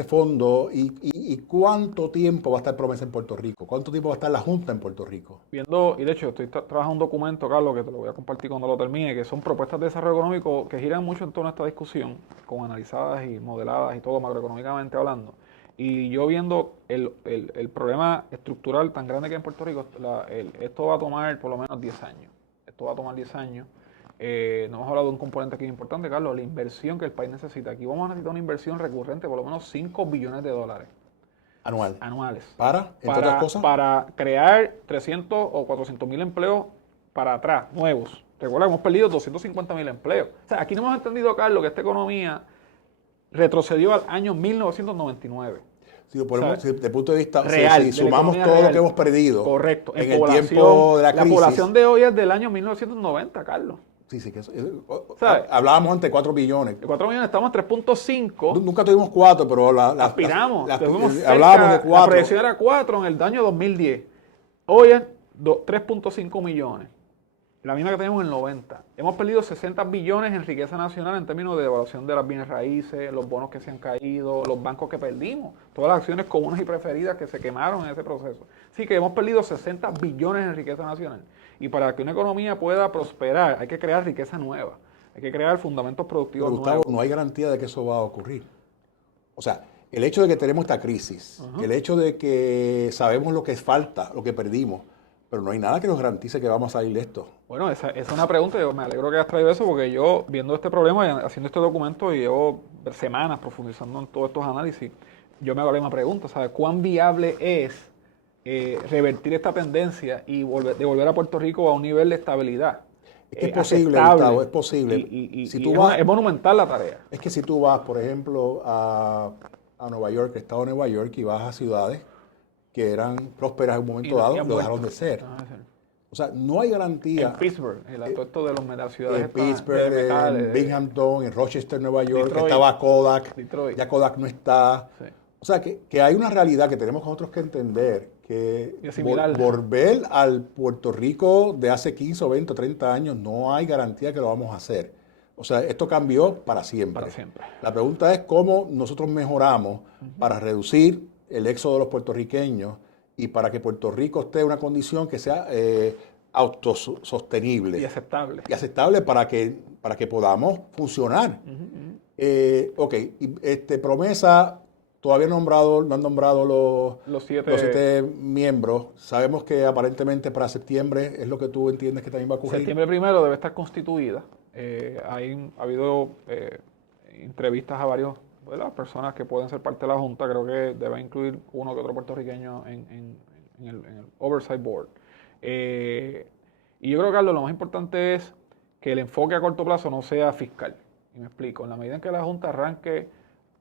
fondo y cuánto tiempo va a estar Promesa en Puerto Rico? ¿Cuánto tiempo va a estar la Junta en Puerto Rico? Y de hecho estoy trabajando un documento, Carlos, que te lo voy a compartir cuando lo termine, que son propuestas de desarrollo económico que giran mucho en torno a esta discusión, con analizadas y modeladas y todo macroeconómicamente hablando. Y yo viendo el problema estructural tan grande que hay en Puerto Rico, esto va a tomar por lo menos 10 años. Esto va a tomar 10 años. No hemos hablado de un componente aquí importante, Carlos, la inversión que el país necesita. Aquí vamos a necesitar una inversión recurrente, por lo menos $5 billones. Anuales. Entre otras cosas. Para crear 300 o 400 mil empleos para atrás, nuevos. Recuerda que hemos perdido 250.000 empleos. O sea, aquí no hemos entendido, Carlos, que esta economía retrocedió al año 1999. Si lo ponemos desde el punto de vista real, si sumamos todo lo que hemos perdido. Correcto. En el tiempo de la crisis. La población de hoy es del año 1990, Carlos. Sí, que hablábamos antes de 4 billones. De 4 millones, estamos en 3.5. Nunca tuvimos 4, pero aspiramos. Hablábamos de 4. La proyección era 4 en el año 2010. Hoy es 3.5 millones. La misma que teníamos en el 90. Hemos perdido 60 billones en riqueza nacional en términos de devaluación de las bienes raíces, los bonos que se han caído, los bancos que perdimos, todas las acciones comunes y preferidas que se quemaron en ese proceso. Así que hemos perdido 60 billones en riqueza nacional. Y para que una economía pueda prosperar, hay que crear riqueza nueva. Hay que crear fundamentos productivos nuevos. Gustavo, no hay garantía de que eso va a ocurrir. O sea, el hecho de que tenemos esta crisis, el hecho de que sabemos lo que falta, lo que perdimos, pero no hay nada que nos garantice que vamos a salir de esto. Bueno, esa es una pregunta. Yo me alegro que hayas traído eso porque yo, viendo este problema y haciendo este documento, y llevo semanas profundizando en todos estos análisis, yo me hago la misma pregunta, ¿sabes? ¿Cuán viable es revertir esta tendencia y devolver a Puerto Rico a un nivel de estabilidad? Es que es posible, aceptable. Gustavo, es posible. Si tú vas, es monumental la tarea. es que si tú vas, por ejemplo, a Nueva York, el estado de Nueva York, y vas a ciudades que eran prósperas en un momento dado, lo dejaron de ser. O sea, no hay garantía. En Pittsburgh, el aspecto de las ciudades En Pittsburgh, metales, en Binghamton, en Rochester, Nueva York, Detroit, estaba Kodak, Detroit. ya Kodak no está. Sí. O sea, que hay una realidad que tenemos nosotros que entender, que volver al Puerto Rico de hace 15 o 20 o 30 años no hay garantía que lo vamos a hacer. O sea, esto cambió para siempre. Para siempre. La pregunta es cómo nosotros mejoramos para reducir el éxodo de los puertorriqueños y para que Puerto Rico esté en una condición que sea autosostenible. Y aceptable. Y aceptable para que podamos funcionar. Ok, promesa, todavía no han nombrado los 7 miembros. Sabemos que aparentemente para septiembre es lo que tú entiendes que también va a ocurrir. Septiembre 1 debe estar constituida. Ha habido entrevistas a varias personas que pueden ser parte de la Junta. Creo que debe incluir uno que otro puertorriqueño en el Oversight Board. Y yo creo, Carlos, lo más importante es que el enfoque a corto plazo no sea fiscal. Y me explico. En la medida en que la Junta arranque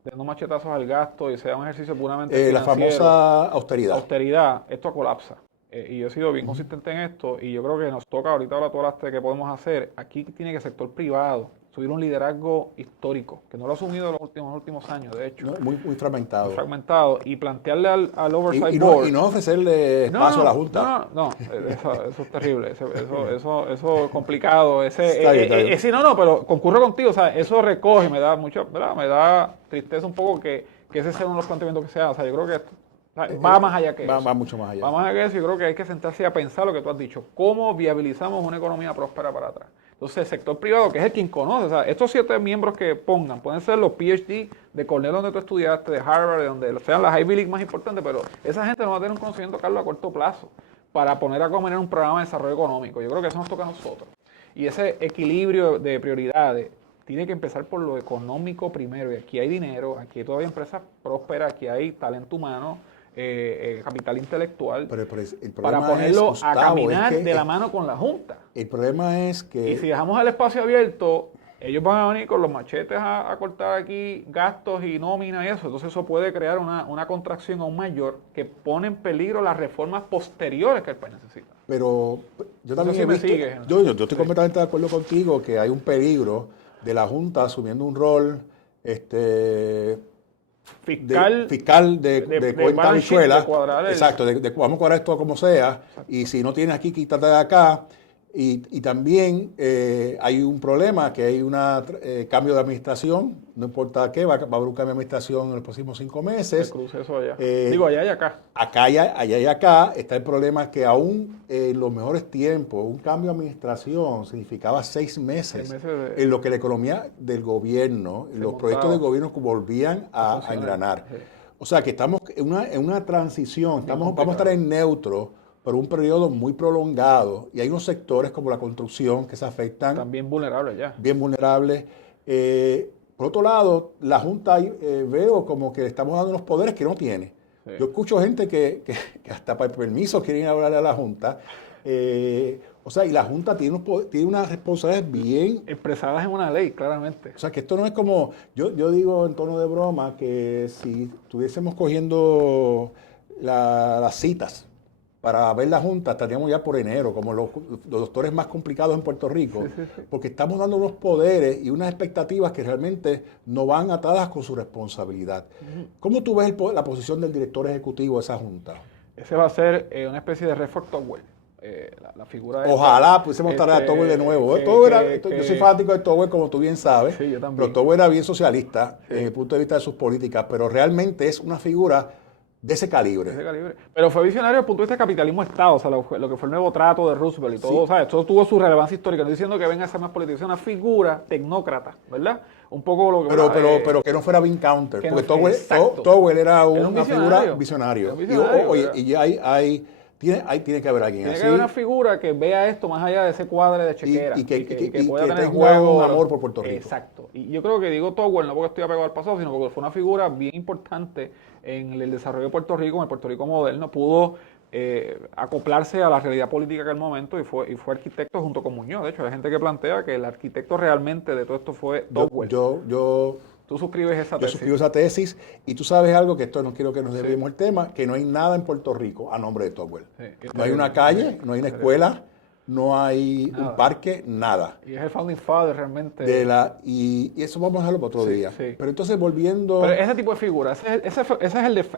dando machetazos al gasto y sea un ejercicio puramente financiero, la famosa austeridad. Esto colapsa. Y yo he sido bien consistente en esto y yo creo que nos toca, ahorita tú hablaste de qué podemos hacer, aquí tiene que el sector privado subir un liderazgo histórico, que no lo ha asumido en los últimos años, de hecho. No, muy fragmentado. Muy fragmentado. Y plantearle al Oversight Board. Y no ofrecerle espacio a la Junta. No, eso es terrible. Eso es complicado. Está bien. Sí, pero concurro contigo. O sea, eso recoge, me da mucho, ¿verdad? Me da tristeza un poco que ese sea uno de los planteamientos que se haga. O sea, yo creo que va más allá que eso. Va mucho más allá. Va más allá que eso. Yo creo que hay que sentarse a pensar lo que tú has dicho. ¿Cómo viabilizamos una economía próspera para atrás? Entonces, el sector privado, que es el quien conoce, o sea, estos 7 miembros que pongan, pueden ser los PhD de Cornell donde tú estudiaste, de Harvard, de donde sean las Ivy League más importantes, pero esa gente no va a tener un conocimiento, Carlos, a corto plazo para poner a comer en un programa de desarrollo económico. Yo creo que eso nos toca a nosotros. Y ese equilibrio de prioridades tiene que empezar por lo económico primero. Y aquí hay dinero, aquí hay todavía empresas prósperas, aquí hay talento humano, capital intelectual, pero el para ponerlo a caminar de la mano con la Junta. El problema es que... Y si dejamos el espacio abierto, ellos van a venir con los machetes a cortar aquí gastos y nómina y eso. Entonces eso puede crear una contracción aún mayor que pone en peligro las reformas posteriores que el país necesita. Pero yo también he visto... Yo estoy completamente de acuerdo contigo que hay un peligro de la Junta asumiendo un rol... fiscal de cuenta bichuela. Exacto, vamos a cuadrar esto como sea. Exacto. Y si no tienes aquí, quítate de acá. Y también hay un problema, que hay un cambio de administración, no importa qué, va a haber un cambio de administración en los próximos 5 meses. Se cruce eso allá. Digo, allá y acá. Allá y acá está el problema que aún en los mejores tiempos, un cambio de administración significaba 6 meses en lo que la economía del gobierno, los proyectos del gobierno volvían a engranar. Sí. O sea que estamos en una transición, vamos a estar en neutro, por un periodo muy prolongado, y hay unos sectores como la construcción que se afectan. También vulnerables ya. Bien vulnerables. Por otro lado, la Junta veo como que le estamos dando unos poderes que no tiene. Sí. Yo escucho gente que hasta para permiso quieren hablarle a la Junta. O sea, y la Junta tiene unas responsabilidades bien... expresadas en una ley, claramente. O sea, que esto no es como... Yo digo en tono de broma que si estuviésemos cogiendo las citas para ver la Junta, estaríamos ya por enero, como los doctores más complicados en Puerto Rico, sí. Porque estamos dando unos poderes y unas expectativas que realmente no van atadas con su responsabilidad. ¿Cómo tú ves la posición del director ejecutivo de esa Junta? Ese va a ser una especie de Redford Togwell. La figura Ojalá pudiésemos traer a Togwell de nuevo. Yo soy fanático de Togwell, como tú bien sabes, sí, yo también. Pero Togwell era bien socialista desde el punto de vista de sus políticas, pero realmente es una figura de ese calibre. Pero fue visionario desde el punto de vista del capitalismo-estado, o sea, lo que fue el nuevo trato de Roosevelt y todo, sí. ¿Sabes? Todo tuvo su relevancia histórica. No diciendo que venga a ser más política, una figura tecnócrata, ¿verdad? Un poco lo que... Pero que no fuera Bean Counter, porque Togwell era una figura visionario. Y tiene que haber alguien así. Tiene que haber una figura que vea esto más allá de ese cuadre de chequera. Y que pueda tener juego, un amor por Puerto Rico. Exacto. Y yo creo que digo Togwell no porque estoy apegado al pasado, sino porque fue una figura bien importante en el desarrollo de Puerto Rico, en el Puerto Rico moderno. Pudo acoplarse a la realidad política que el momento y fue arquitecto junto con Muñoz. De hecho, hay gente que plantea que el arquitecto realmente de todo esto fue Tocqueville. ¿Tú suscribes esa tesis? Yo suscribo esa tesis y tú sabes algo, que esto no quiero que nos desviemos el tema, que no hay nada en Puerto Rico a nombre de Tocqueville. Sí, no hay una calle, no hay una escuela, no hay un parque, nada. Y es el founding father realmente. Y eso vamos a dejarlo para otro día. Sí. Pero entonces volviendo... Pero ese tipo de figura, ese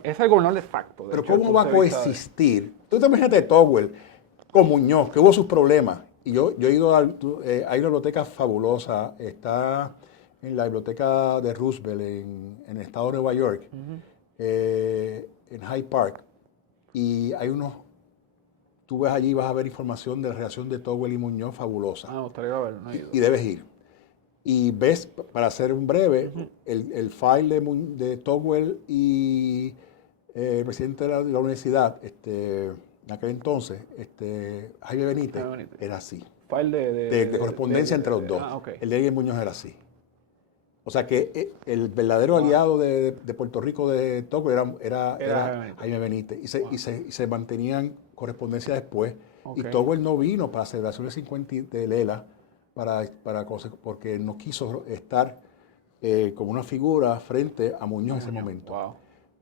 es el gobernador de facto. Pero ¿cómo va a coexistir? Tú te imaginas de Tocqueville con Muñoz, que hubo sus problemas. Y yo he ido hay una biblioteca fabulosa, está en la biblioteca de Roosevelt en el estado de Nueva York, en Hyde Park. Y hay tú ves allí, vas a ver información de la relación de Tocqueville y Muñoz fabulosa. Me gustaría verlo, no he ido. Y debes ir. Y ves, para ser un breve, el file de Tocqueville y el presidente de la universidad, en aquel entonces, Jaime Benítez, era así. File de correspondencia entre los dos. Okay. El de Muñoz era así. O sea que el verdadero aliado de Puerto Rico de Tocqueville era Jaime Benítez. Y se mantenían correspondencia después. Okay. Y Tocqueville no vino para la celebración del 50 de Lela porque no quiso estar como una figura frente a Muñoz en ese momento. Wow.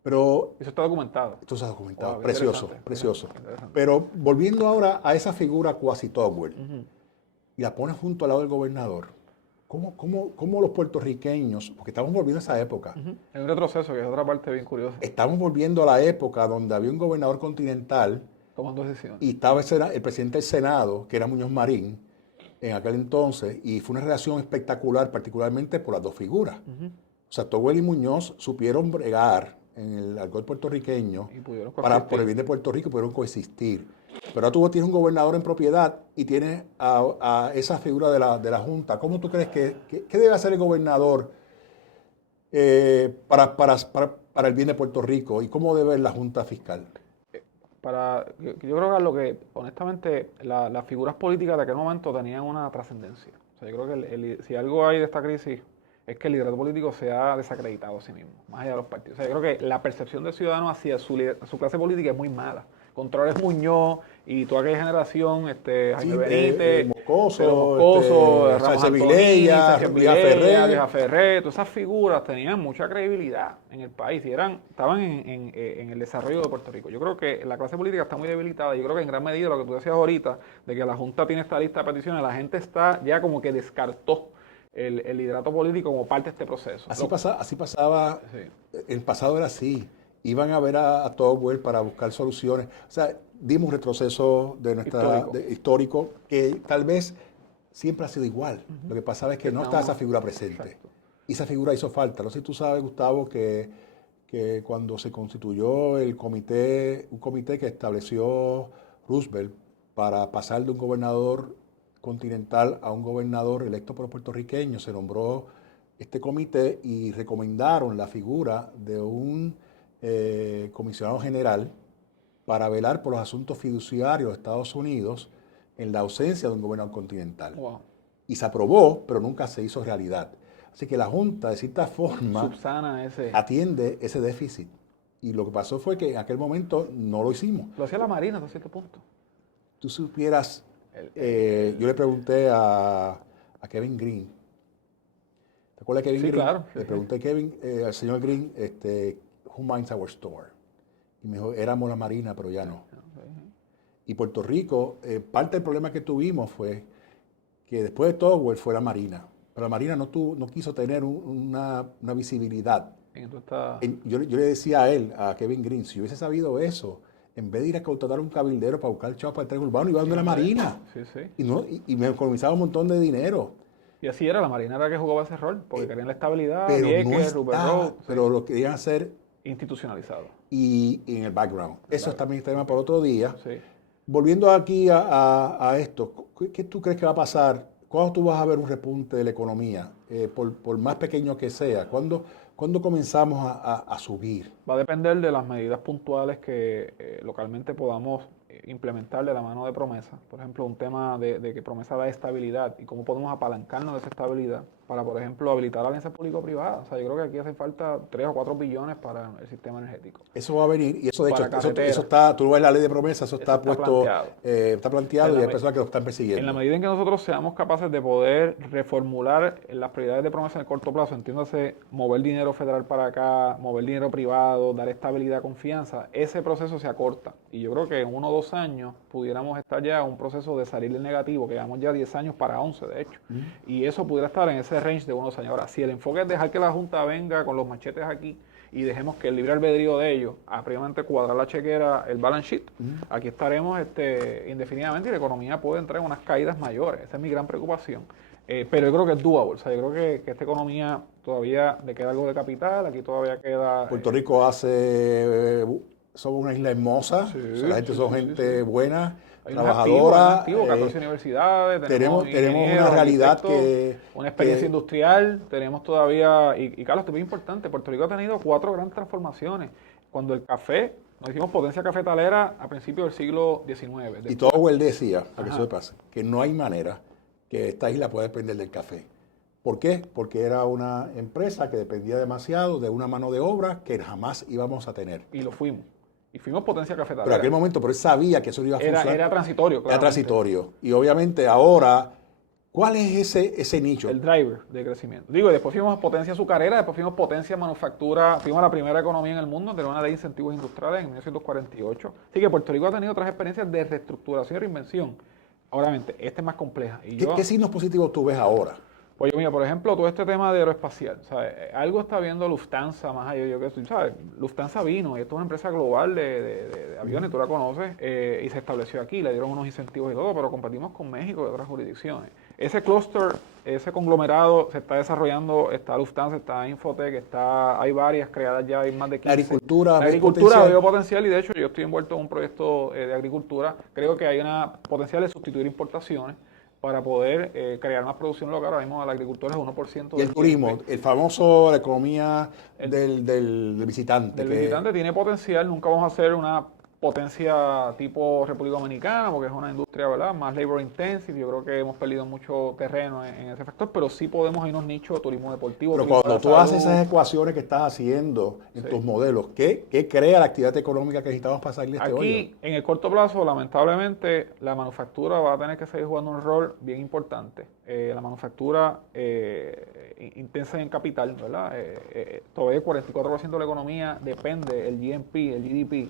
Pero eso está documentado. Esto está documentado. Wow, precioso. Interesante. Pero volviendo ahora a esa figura cuasi Tocqueville, y la pones junto al lado del gobernador. ¿Cómo los puertorriqueños, porque estamos volviendo a esa época? Es un retroceso, que es otra parte bien curiosa. Estamos volviendo a la época donde había un gobernador continental tomando decisiones. Y estaba el presidente del Senado, que era Muñoz Marín, en aquel entonces, y fue una relación espectacular, particularmente por las dos figuras. O sea, Tocqueville y Muñoz supieron bregar en el argot puertorriqueño por el bien de Puerto Rico, pudieron coexistir. Pero ahora tú tienes un gobernador en propiedad y tienes a esa figura de la Junta. ¿Cómo tú crees que debe hacer el gobernador para el bien de Puerto Rico? ¿Y cómo debe ver la Junta Fiscal? Yo creo que lo que, honestamente, las figuras políticas de aquel momento tenían una trascendencia. O sea, yo creo que si algo hay de esta crisis es que el liderato político se ha desacreditado a sí mismo, más allá de los partidos. O sea, yo creo que la percepción del ciudadano hacia su clase política es muy mala. Contrario es Muñoz y toda aquella generación, Jaime Benítez, Moscoso, Ramos Vilella, Vieja Ferré, todas esas figuras tenían mucha credibilidad en el país y estaban en el desarrollo de Puerto Rico. Yo creo que la clase política está muy debilitada. Yo creo que en gran medida lo que tú decías ahorita, de que la Junta tiene esta lista de peticiones, la gente está ya como que descartó el liderato político como parte de este proceso. Así pasaba, sí. El pasado era así. Iban a ver a Tocqueville para buscar soluciones. O sea, dimos un retroceso histórico que tal vez siempre ha sido igual. Lo que pasaba es que no está esa figura presente. Exacto. Y esa figura hizo falta. No sé si tú sabes, Gustavo, que cuando se constituyó un comité que estableció Roosevelt para pasar de un gobernador continental a un gobernador electo por los puertorriqueños, se nombró este comité y recomendaron la figura de un comisionado general para velar por los asuntos fiduciarios de Estados Unidos en la ausencia de un gobernador continental. Wow. Y se aprobó, pero nunca se hizo realidad. Así que la Junta, de cierta forma, subsana atiende ese déficit. Y lo que pasó fue que en aquel momento no lo hicimos. Lo hacía la Marina hasta cierto punto. Tú supieras, yo le pregunté a Kevin Green. ¿Te acuerdas de Kevin Green? Claro. Le pregunté a Kevin, al señor Green, Who Minds Our Store? Y me dijo, éramos la Marina, pero ya no. Y Puerto Rico, parte del problema que tuvimos fue que después de Tocqueville fue la Marina. Pero la Marina no quiso tener una visibilidad. Yo le decía a él, a Kevin Green, si hubiese sabido eso, en vez de ir a contratar un cabildero para buscar chavos para el tren urbano, iba a donde la Marina. Sí. Y me economizaba un montón de dinero. Y así era, la Marina era que jugaba ese rol, porque querían la estabilidad, pero lo querían hacer institucionalizado. Y en el background. Eso es también tema para otro día. Sí. Volviendo aquí a esto, ¿qué tú crees que va a pasar? ¿Cuándo tú vas a ver un repunte de la economía? Por más pequeño que sea. ¿Cuándo comenzamos a subir? Va a depender de las medidas puntuales que localmente podamos implementar de la mano de Promesa. Por ejemplo, un tema de que Promesa da estabilidad y cómo podemos apalancarnos de esa estabilidad para, por ejemplo, habilitar la alianza público-privada. O sea, yo creo que aquí hace falta 3 o 4 billones para el sistema energético. Eso va a venir, y eso de hecho, Para eso está, tú ves la ley de Promesa, eso está puesto, planteado. Está planteado y hay personas que lo están persiguiendo. En la medida en que nosotros seamos capaces de poder reformular las prioridades de Promesa en el corto plazo, entiéndase, mover dinero federal para acá, mover dinero privado, dar estabilidad, confianza, ese proceso se acorta. Y yo creo que en 1 o 2 años pudiéramos estar ya en un proceso de salir del negativo, que llevamos ya 10 años para 11, de hecho. Y eso pudiera estar en ese range de 1 o 2 años. Ahora, si el enfoque es dejar que la Junta venga con los machetes aquí y dejemos que el libre albedrío de ellos, primeramente cuadrar la chequera, el balance sheet, aquí estaremos indefinidamente y la economía puede entrar en unas caídas mayores. Esa es mi gran preocupación. Pero yo creo que es doable. O sea, yo creo que esta economía todavía le queda algo de capital, aquí todavía queda... Puerto Rico somos una isla hermosa, Sí, o sea, la gente son gente buena, hay trabajadora. activos, 14 universidades, tenemos ingenieros, una realidad arquitectos, una experiencia industrial, tenemos todavía, y Carlos, esto es muy importante, Puerto Rico ha tenido 4 grandes transformaciones. Cuando el café, nos hicimos potencia cafetalera a principios del siglo XIX. Y todo él decía, para que eso pase, que no hay manera que esta isla pueda depender del café. ¿Por qué? Porque era una empresa que dependía demasiado de una mano de obra que jamás íbamos a tener. Y lo fuimos. Y fuimos potencia cafetalera. Pero en aquel momento, pero él sabía que eso no iba a funcionar. Era transitorio, claro. Era transitorio. Y obviamente ahora, ¿cuál es ese nicho? El driver de crecimiento. Digo, y después fuimos potencia azucarera, después fuimos potencia manufactura, fuimos la primera economía en el mundo, tenía una ley de incentivos industriales en 1948. Así que Puerto Rico ha tenido otras experiencias de reestructuración y reinvención. Obviamente, esta es más compleja. Y ¿Qué signos positivos tú ves ahora? Pues mira, por ejemplo, todo este tema de aeroespacial, ¿sabes? Algo está viendo Lufthansa, más allá, yo que sé, ¿sabes? Lufthansa vino, y esto es una empresa global de aviones, tú la conoces, y se estableció aquí, le dieron unos incentivos y todo, pero compartimos con México y otras jurisdicciones. Ese clúster, ese conglomerado se está desarrollando, está Lufthansa, está Infotec, hay varias creadas ya, hay más de 15. La agricultura veo potencial y de hecho yo estoy envuelto en un proyecto de agricultura, creo que hay una potencial de sustituir importaciones para poder crear más producción local. Ahora mismo la agricultura es 1%. Y el turismo, el famoso, la economía del visitante. El visitante tiene potencial, nunca vamos a hacer una potencia tipo República Dominicana, porque es una industria, ¿verdad?, más labor intensive. Yo creo que hemos perdido mucho terreno en ese factor, pero sí podemos irnos nicho turismo deportivo. Pero cuando tú haces esas ecuaciones que estás haciendo en tus modelos, ¿qué crea la actividad económica que necesitamos para salir de este hoyo? Aquí, en el corto plazo, lamentablemente, la manufactura va a tener que seguir jugando un rol bien importante. La manufactura intensa en capital, ¿verdad? Todavía el 44% de la economía depende, el GNP, el GDP,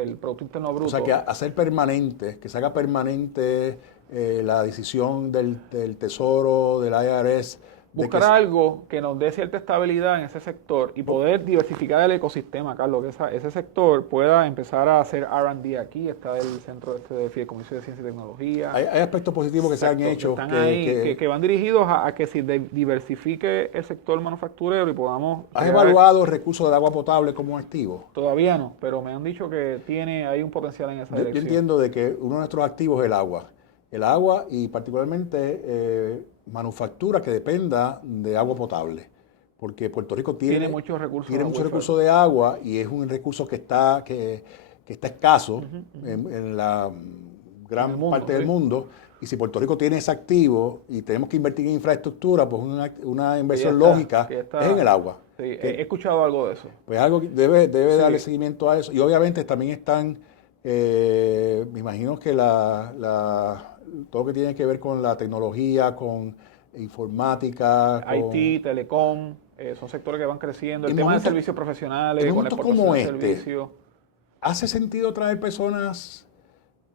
el Producto Interno Bruto. O sea, que hacer permanente, que se haga permanente la decisión del Tesoro, del IRS. Buscar algo que nos dé cierta estabilidad en ese sector y poder diversificar el ecosistema, Carlos, que ese sector pueda empezar a hacer R&D aquí. Está el centro de Fideicomiso de Ciencia y Tecnología. Hay aspectos positivos que se han hecho. Que van dirigidos a que se diversifique el sector manufacturero y podamos... ¿Has evaluado el recurso del agua potable como activo? Todavía no, pero me han dicho que hay un potencial en esa dirección. Yo entiendo de que uno de nuestros activos es el agua. El agua y particularmente manufactura que dependa de agua potable. Porque Puerto Rico tiene muchos recursos de agua y es un recurso que está escaso en la gran parte del mundo. Y si Puerto Rico tiene ese activo y tenemos que invertir en infraestructura, pues una inversión lógica es en el agua. Sí, he escuchado algo de eso. Pues algo que debe darle seguimiento a eso. Y obviamente también están, me imagino que todo lo que tiene que ver con la tecnología, con informática, IT, telecom, son sectores que van creciendo. El tema de servicios profesionales, con la exportación de servicios. ¿Hace sentido traer personas,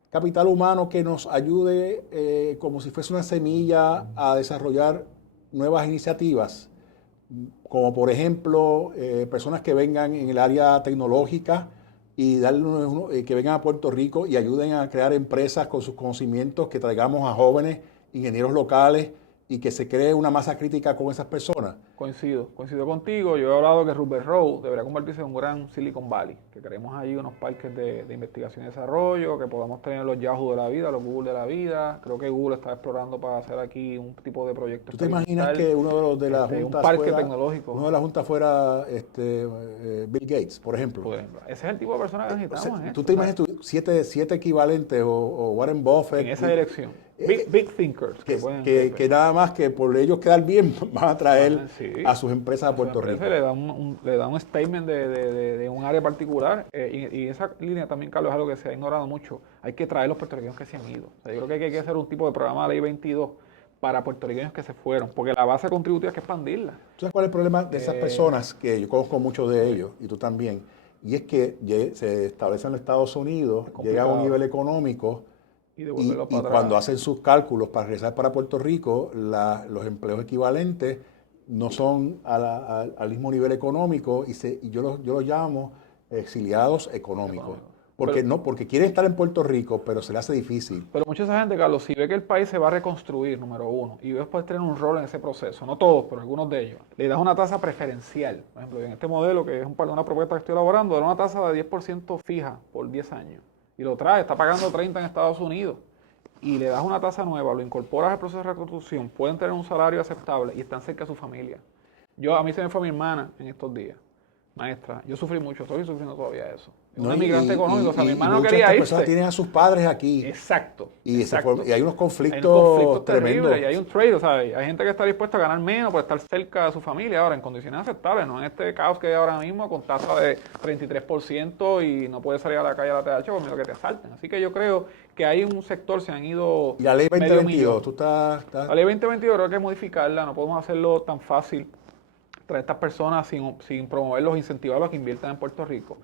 capital humano, que nos ayude como si fuese una semilla a desarrollar nuevas iniciativas? Como por ejemplo, personas que vengan en el área tecnológica y que vengan a Puerto Rico y ayuden a crear empresas con sus conocimientos, que traigamos a jóvenes ingenieros locales y que se cree una masa crítica con esas personas. Coincido contigo. Yo he hablado que Rupert Road debería convertirse en un gran Silicon Valley, que queremos ahí unos parques de investigación y desarrollo, que podamos tener los Yahoo de la vida, los Google de la vida. Creo que Google está explorando para hacer aquí un tipo de proyecto ¿Tú te imaginas que uno de los de la un Junta parque fuera, tecnológico? uno de la Junta fuera Bill Gates, por ejemplo? Por ejemplo, ese es el tipo de persona que necesitamos. ¿Tú te imaginas siete equivalentes o Warren Buffett? En esa dirección. Big thinkers. Que nada más que por ellos quedar bien van a traer a sus empresas a Puerto Rico. Le da un statement de un área particular. Y esa línea también, Carlos, es algo que se ha ignorado mucho. Hay que traer los puertorriqueños que se han ido. O sea, yo creo que hay que hacer un tipo de programa de Ley 22 para puertorriqueños que se fueron, porque la base contributiva hay que expandirla. ¿Tú sabes cuál es el problema de esas personas? Que yo conozco muchos de ellos, y tú también, y es que se establecen en los Estados Unidos, llegan a un nivel económico, y cuando hacen sus cálculos para regresar para Puerto Rico, los empleos equivalentes no son al mismo nivel económico, y yo los llamo exiliados económicos. Porque quieren estar en Puerto Rico, pero se le hace difícil. Pero mucha esa gente, Carlos, si ve que el país se va a reconstruir, número uno, y después tener un rol en ese proceso, no todos, pero algunos de ellos, le das una tasa preferencial. Por ejemplo, en este modelo, que es una propuesta que estoy elaborando, da una tasa de 10% fija por 10 años. Y lo trae, está pagando 30 en Estados Unidos. Y le das una tasa nueva, lo incorporas al proceso de reconstrucción, pueden tener un salario aceptable y están cerca de su familia. A mí se me fue mi hermana en estos días. Maestra, yo sufrí mucho, estoy sufriendo todavía eso. Un emigrante económico, o sea, mi hermana no quería irse. Personas tienen a sus padres aquí. Exacto. Y hay unos conflictos tremendos. Y hay un trade, o sea, hay gente que está dispuesta a ganar menos por estar cerca de su familia, ahora en condiciones aceptables, no en este caos que hay ahora mismo con tasa de 33% y no puedes salir a la calle a la TH por miedo que te asalten. Así que yo creo que hay un sector, se han ido. Y la ley 2022, tú estás. La ley 2022 creo que hay que modificarla, no podemos hacerlo tan fácil traer estas personas sin promoverlos, incentivarlos a que inviertan en Puerto Rico.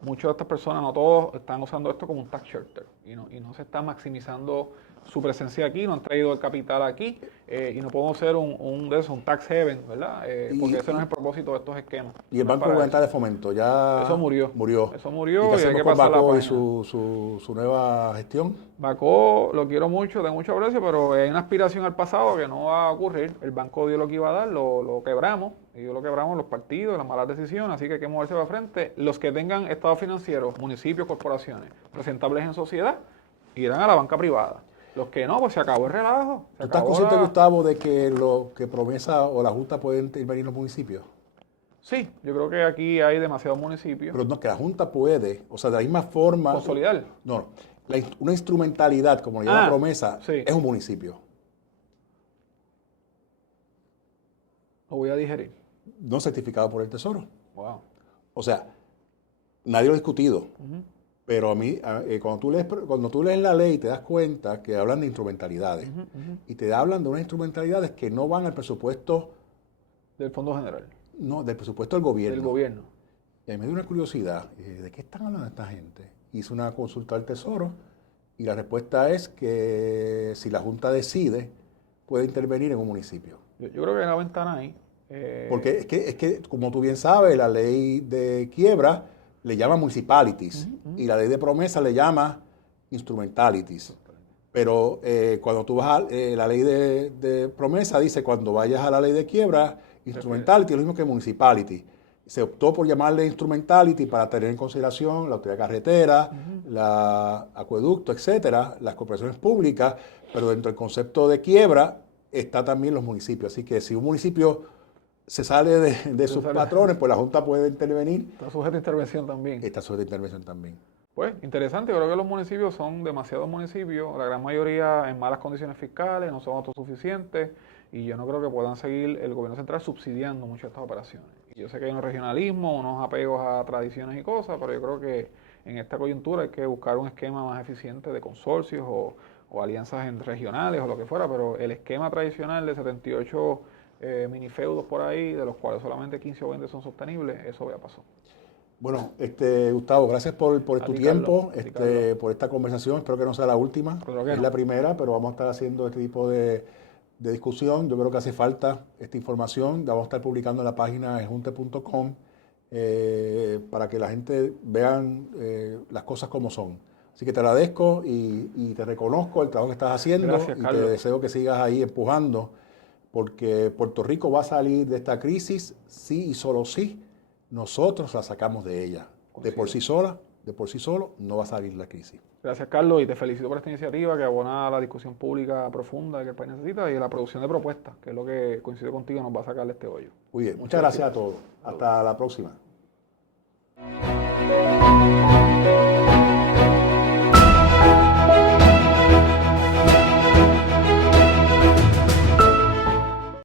Muchas de estas personas, no todos, están usando esto como un tax shelter y no se está maximizando su presencia aquí, no han traído el capital aquí y no podemos ser un tax haven, ¿verdad? Porque ese no es el propósito de estos esquemas. Y el Banco Gubernamental de Fomento ya eso murió. Eso murió y hay que pasar la página. Y su nueva gestión. Bacó, lo quiero mucho, tengo mucho aprecio, pero es una aspiración al pasado que no va a ocurrir. El banco dio lo que iba a dar, lo quebramos, y lo quebramos los partidos, las malas decisiones, así que hay que moverse para frente. Los que tengan estados financieros, municipios, corporaciones, presentables en sociedad, irán a la banca privada. Los que no, pues se acabó el relajo. ¿Tú estás consciente, Gustavo, de que Promesa o la Junta pueden intervenir en los municipios? Sí, yo creo que aquí hay demasiados municipios. Pero no, que la Junta puede, o sea, de la misma forma. Consolidar. No, una instrumentalidad, como le llama Promesa, sí. Es un municipio. Lo voy a digerir. No certificado por el Tesoro. Wow. O sea, nadie lo ha discutido. Pero a mí, cuando tú lees la ley, te das cuenta que hablan de instrumentalidades. Y te hablan de unas instrumentalidades que no van al presupuesto. Del Fondo General. No, del presupuesto del gobierno. Del gobierno. Y a mí me dio una curiosidad. ¿De qué están hablando esta gente? Hice una consulta al Tesoro y la respuesta es que si la Junta decide, puede intervenir en un municipio. Yo creo que hay una ventana ahí. Porque es que, como tú bien sabes, la ley de quiebra le llama municipalities y la ley de promesa le llama instrumentalities. Pero cuando tú vas a la ley de promesa, dice cuando vayas a la ley de quiebra, instrumentality es lo mismo que municipality. Se optó por llamarle instrumentality para tener en consideración la autoridad de carretera, la acueducto, etcétera, las corporaciones públicas, pero dentro del concepto de quiebra está también los municipios. Así que si un municipio se sale de sus patrones, pues la Junta puede intervenir. Está sujeta a intervención también. Está sujeta a intervención también. Pues, interesante. Yo creo que los municipios son demasiados municipios, la gran mayoría en malas condiciones fiscales, no son autosuficientes, y yo no creo que puedan seguir el gobierno central subsidiando muchas de estas operaciones. Y yo sé que hay un regionalismo, unos apegos a tradiciones y cosas, pero yo creo que en esta coyuntura hay que buscar un esquema más eficiente de consorcios o alianzas regionales o lo que fuera, pero el esquema tradicional de 78 minifeudos por ahí, de los cuales solamente 15 o 20 son sostenibles, eso ya pasó. Bueno, Gustavo, gracias por tu tiempo, por esta conversación. Espero que no sea la última, es la primera, pero vamos a estar haciendo este tipo de discusión. Yo creo que hace falta esta información. La vamos a estar publicando en la página junte.com para que la gente vean las cosas como son. Así que te agradezco y te reconozco el trabajo que estás haciendo. Gracias, y Carlos. Te deseo que sigas ahí empujando porque Puerto Rico va a salir de esta crisis sí y solo sí nosotros la sacamos de ella. De por sí sola, de por sí solo, no va a salir la crisis. Gracias, Carlos, y te felicito por esta iniciativa que abona a la discusión pública profunda que el país necesita y la producción de propuestas, que es lo que, coincido contigo, nos va a sacar de este hoyo. Muy bien, muchas gracias a todos. Hasta la próxima.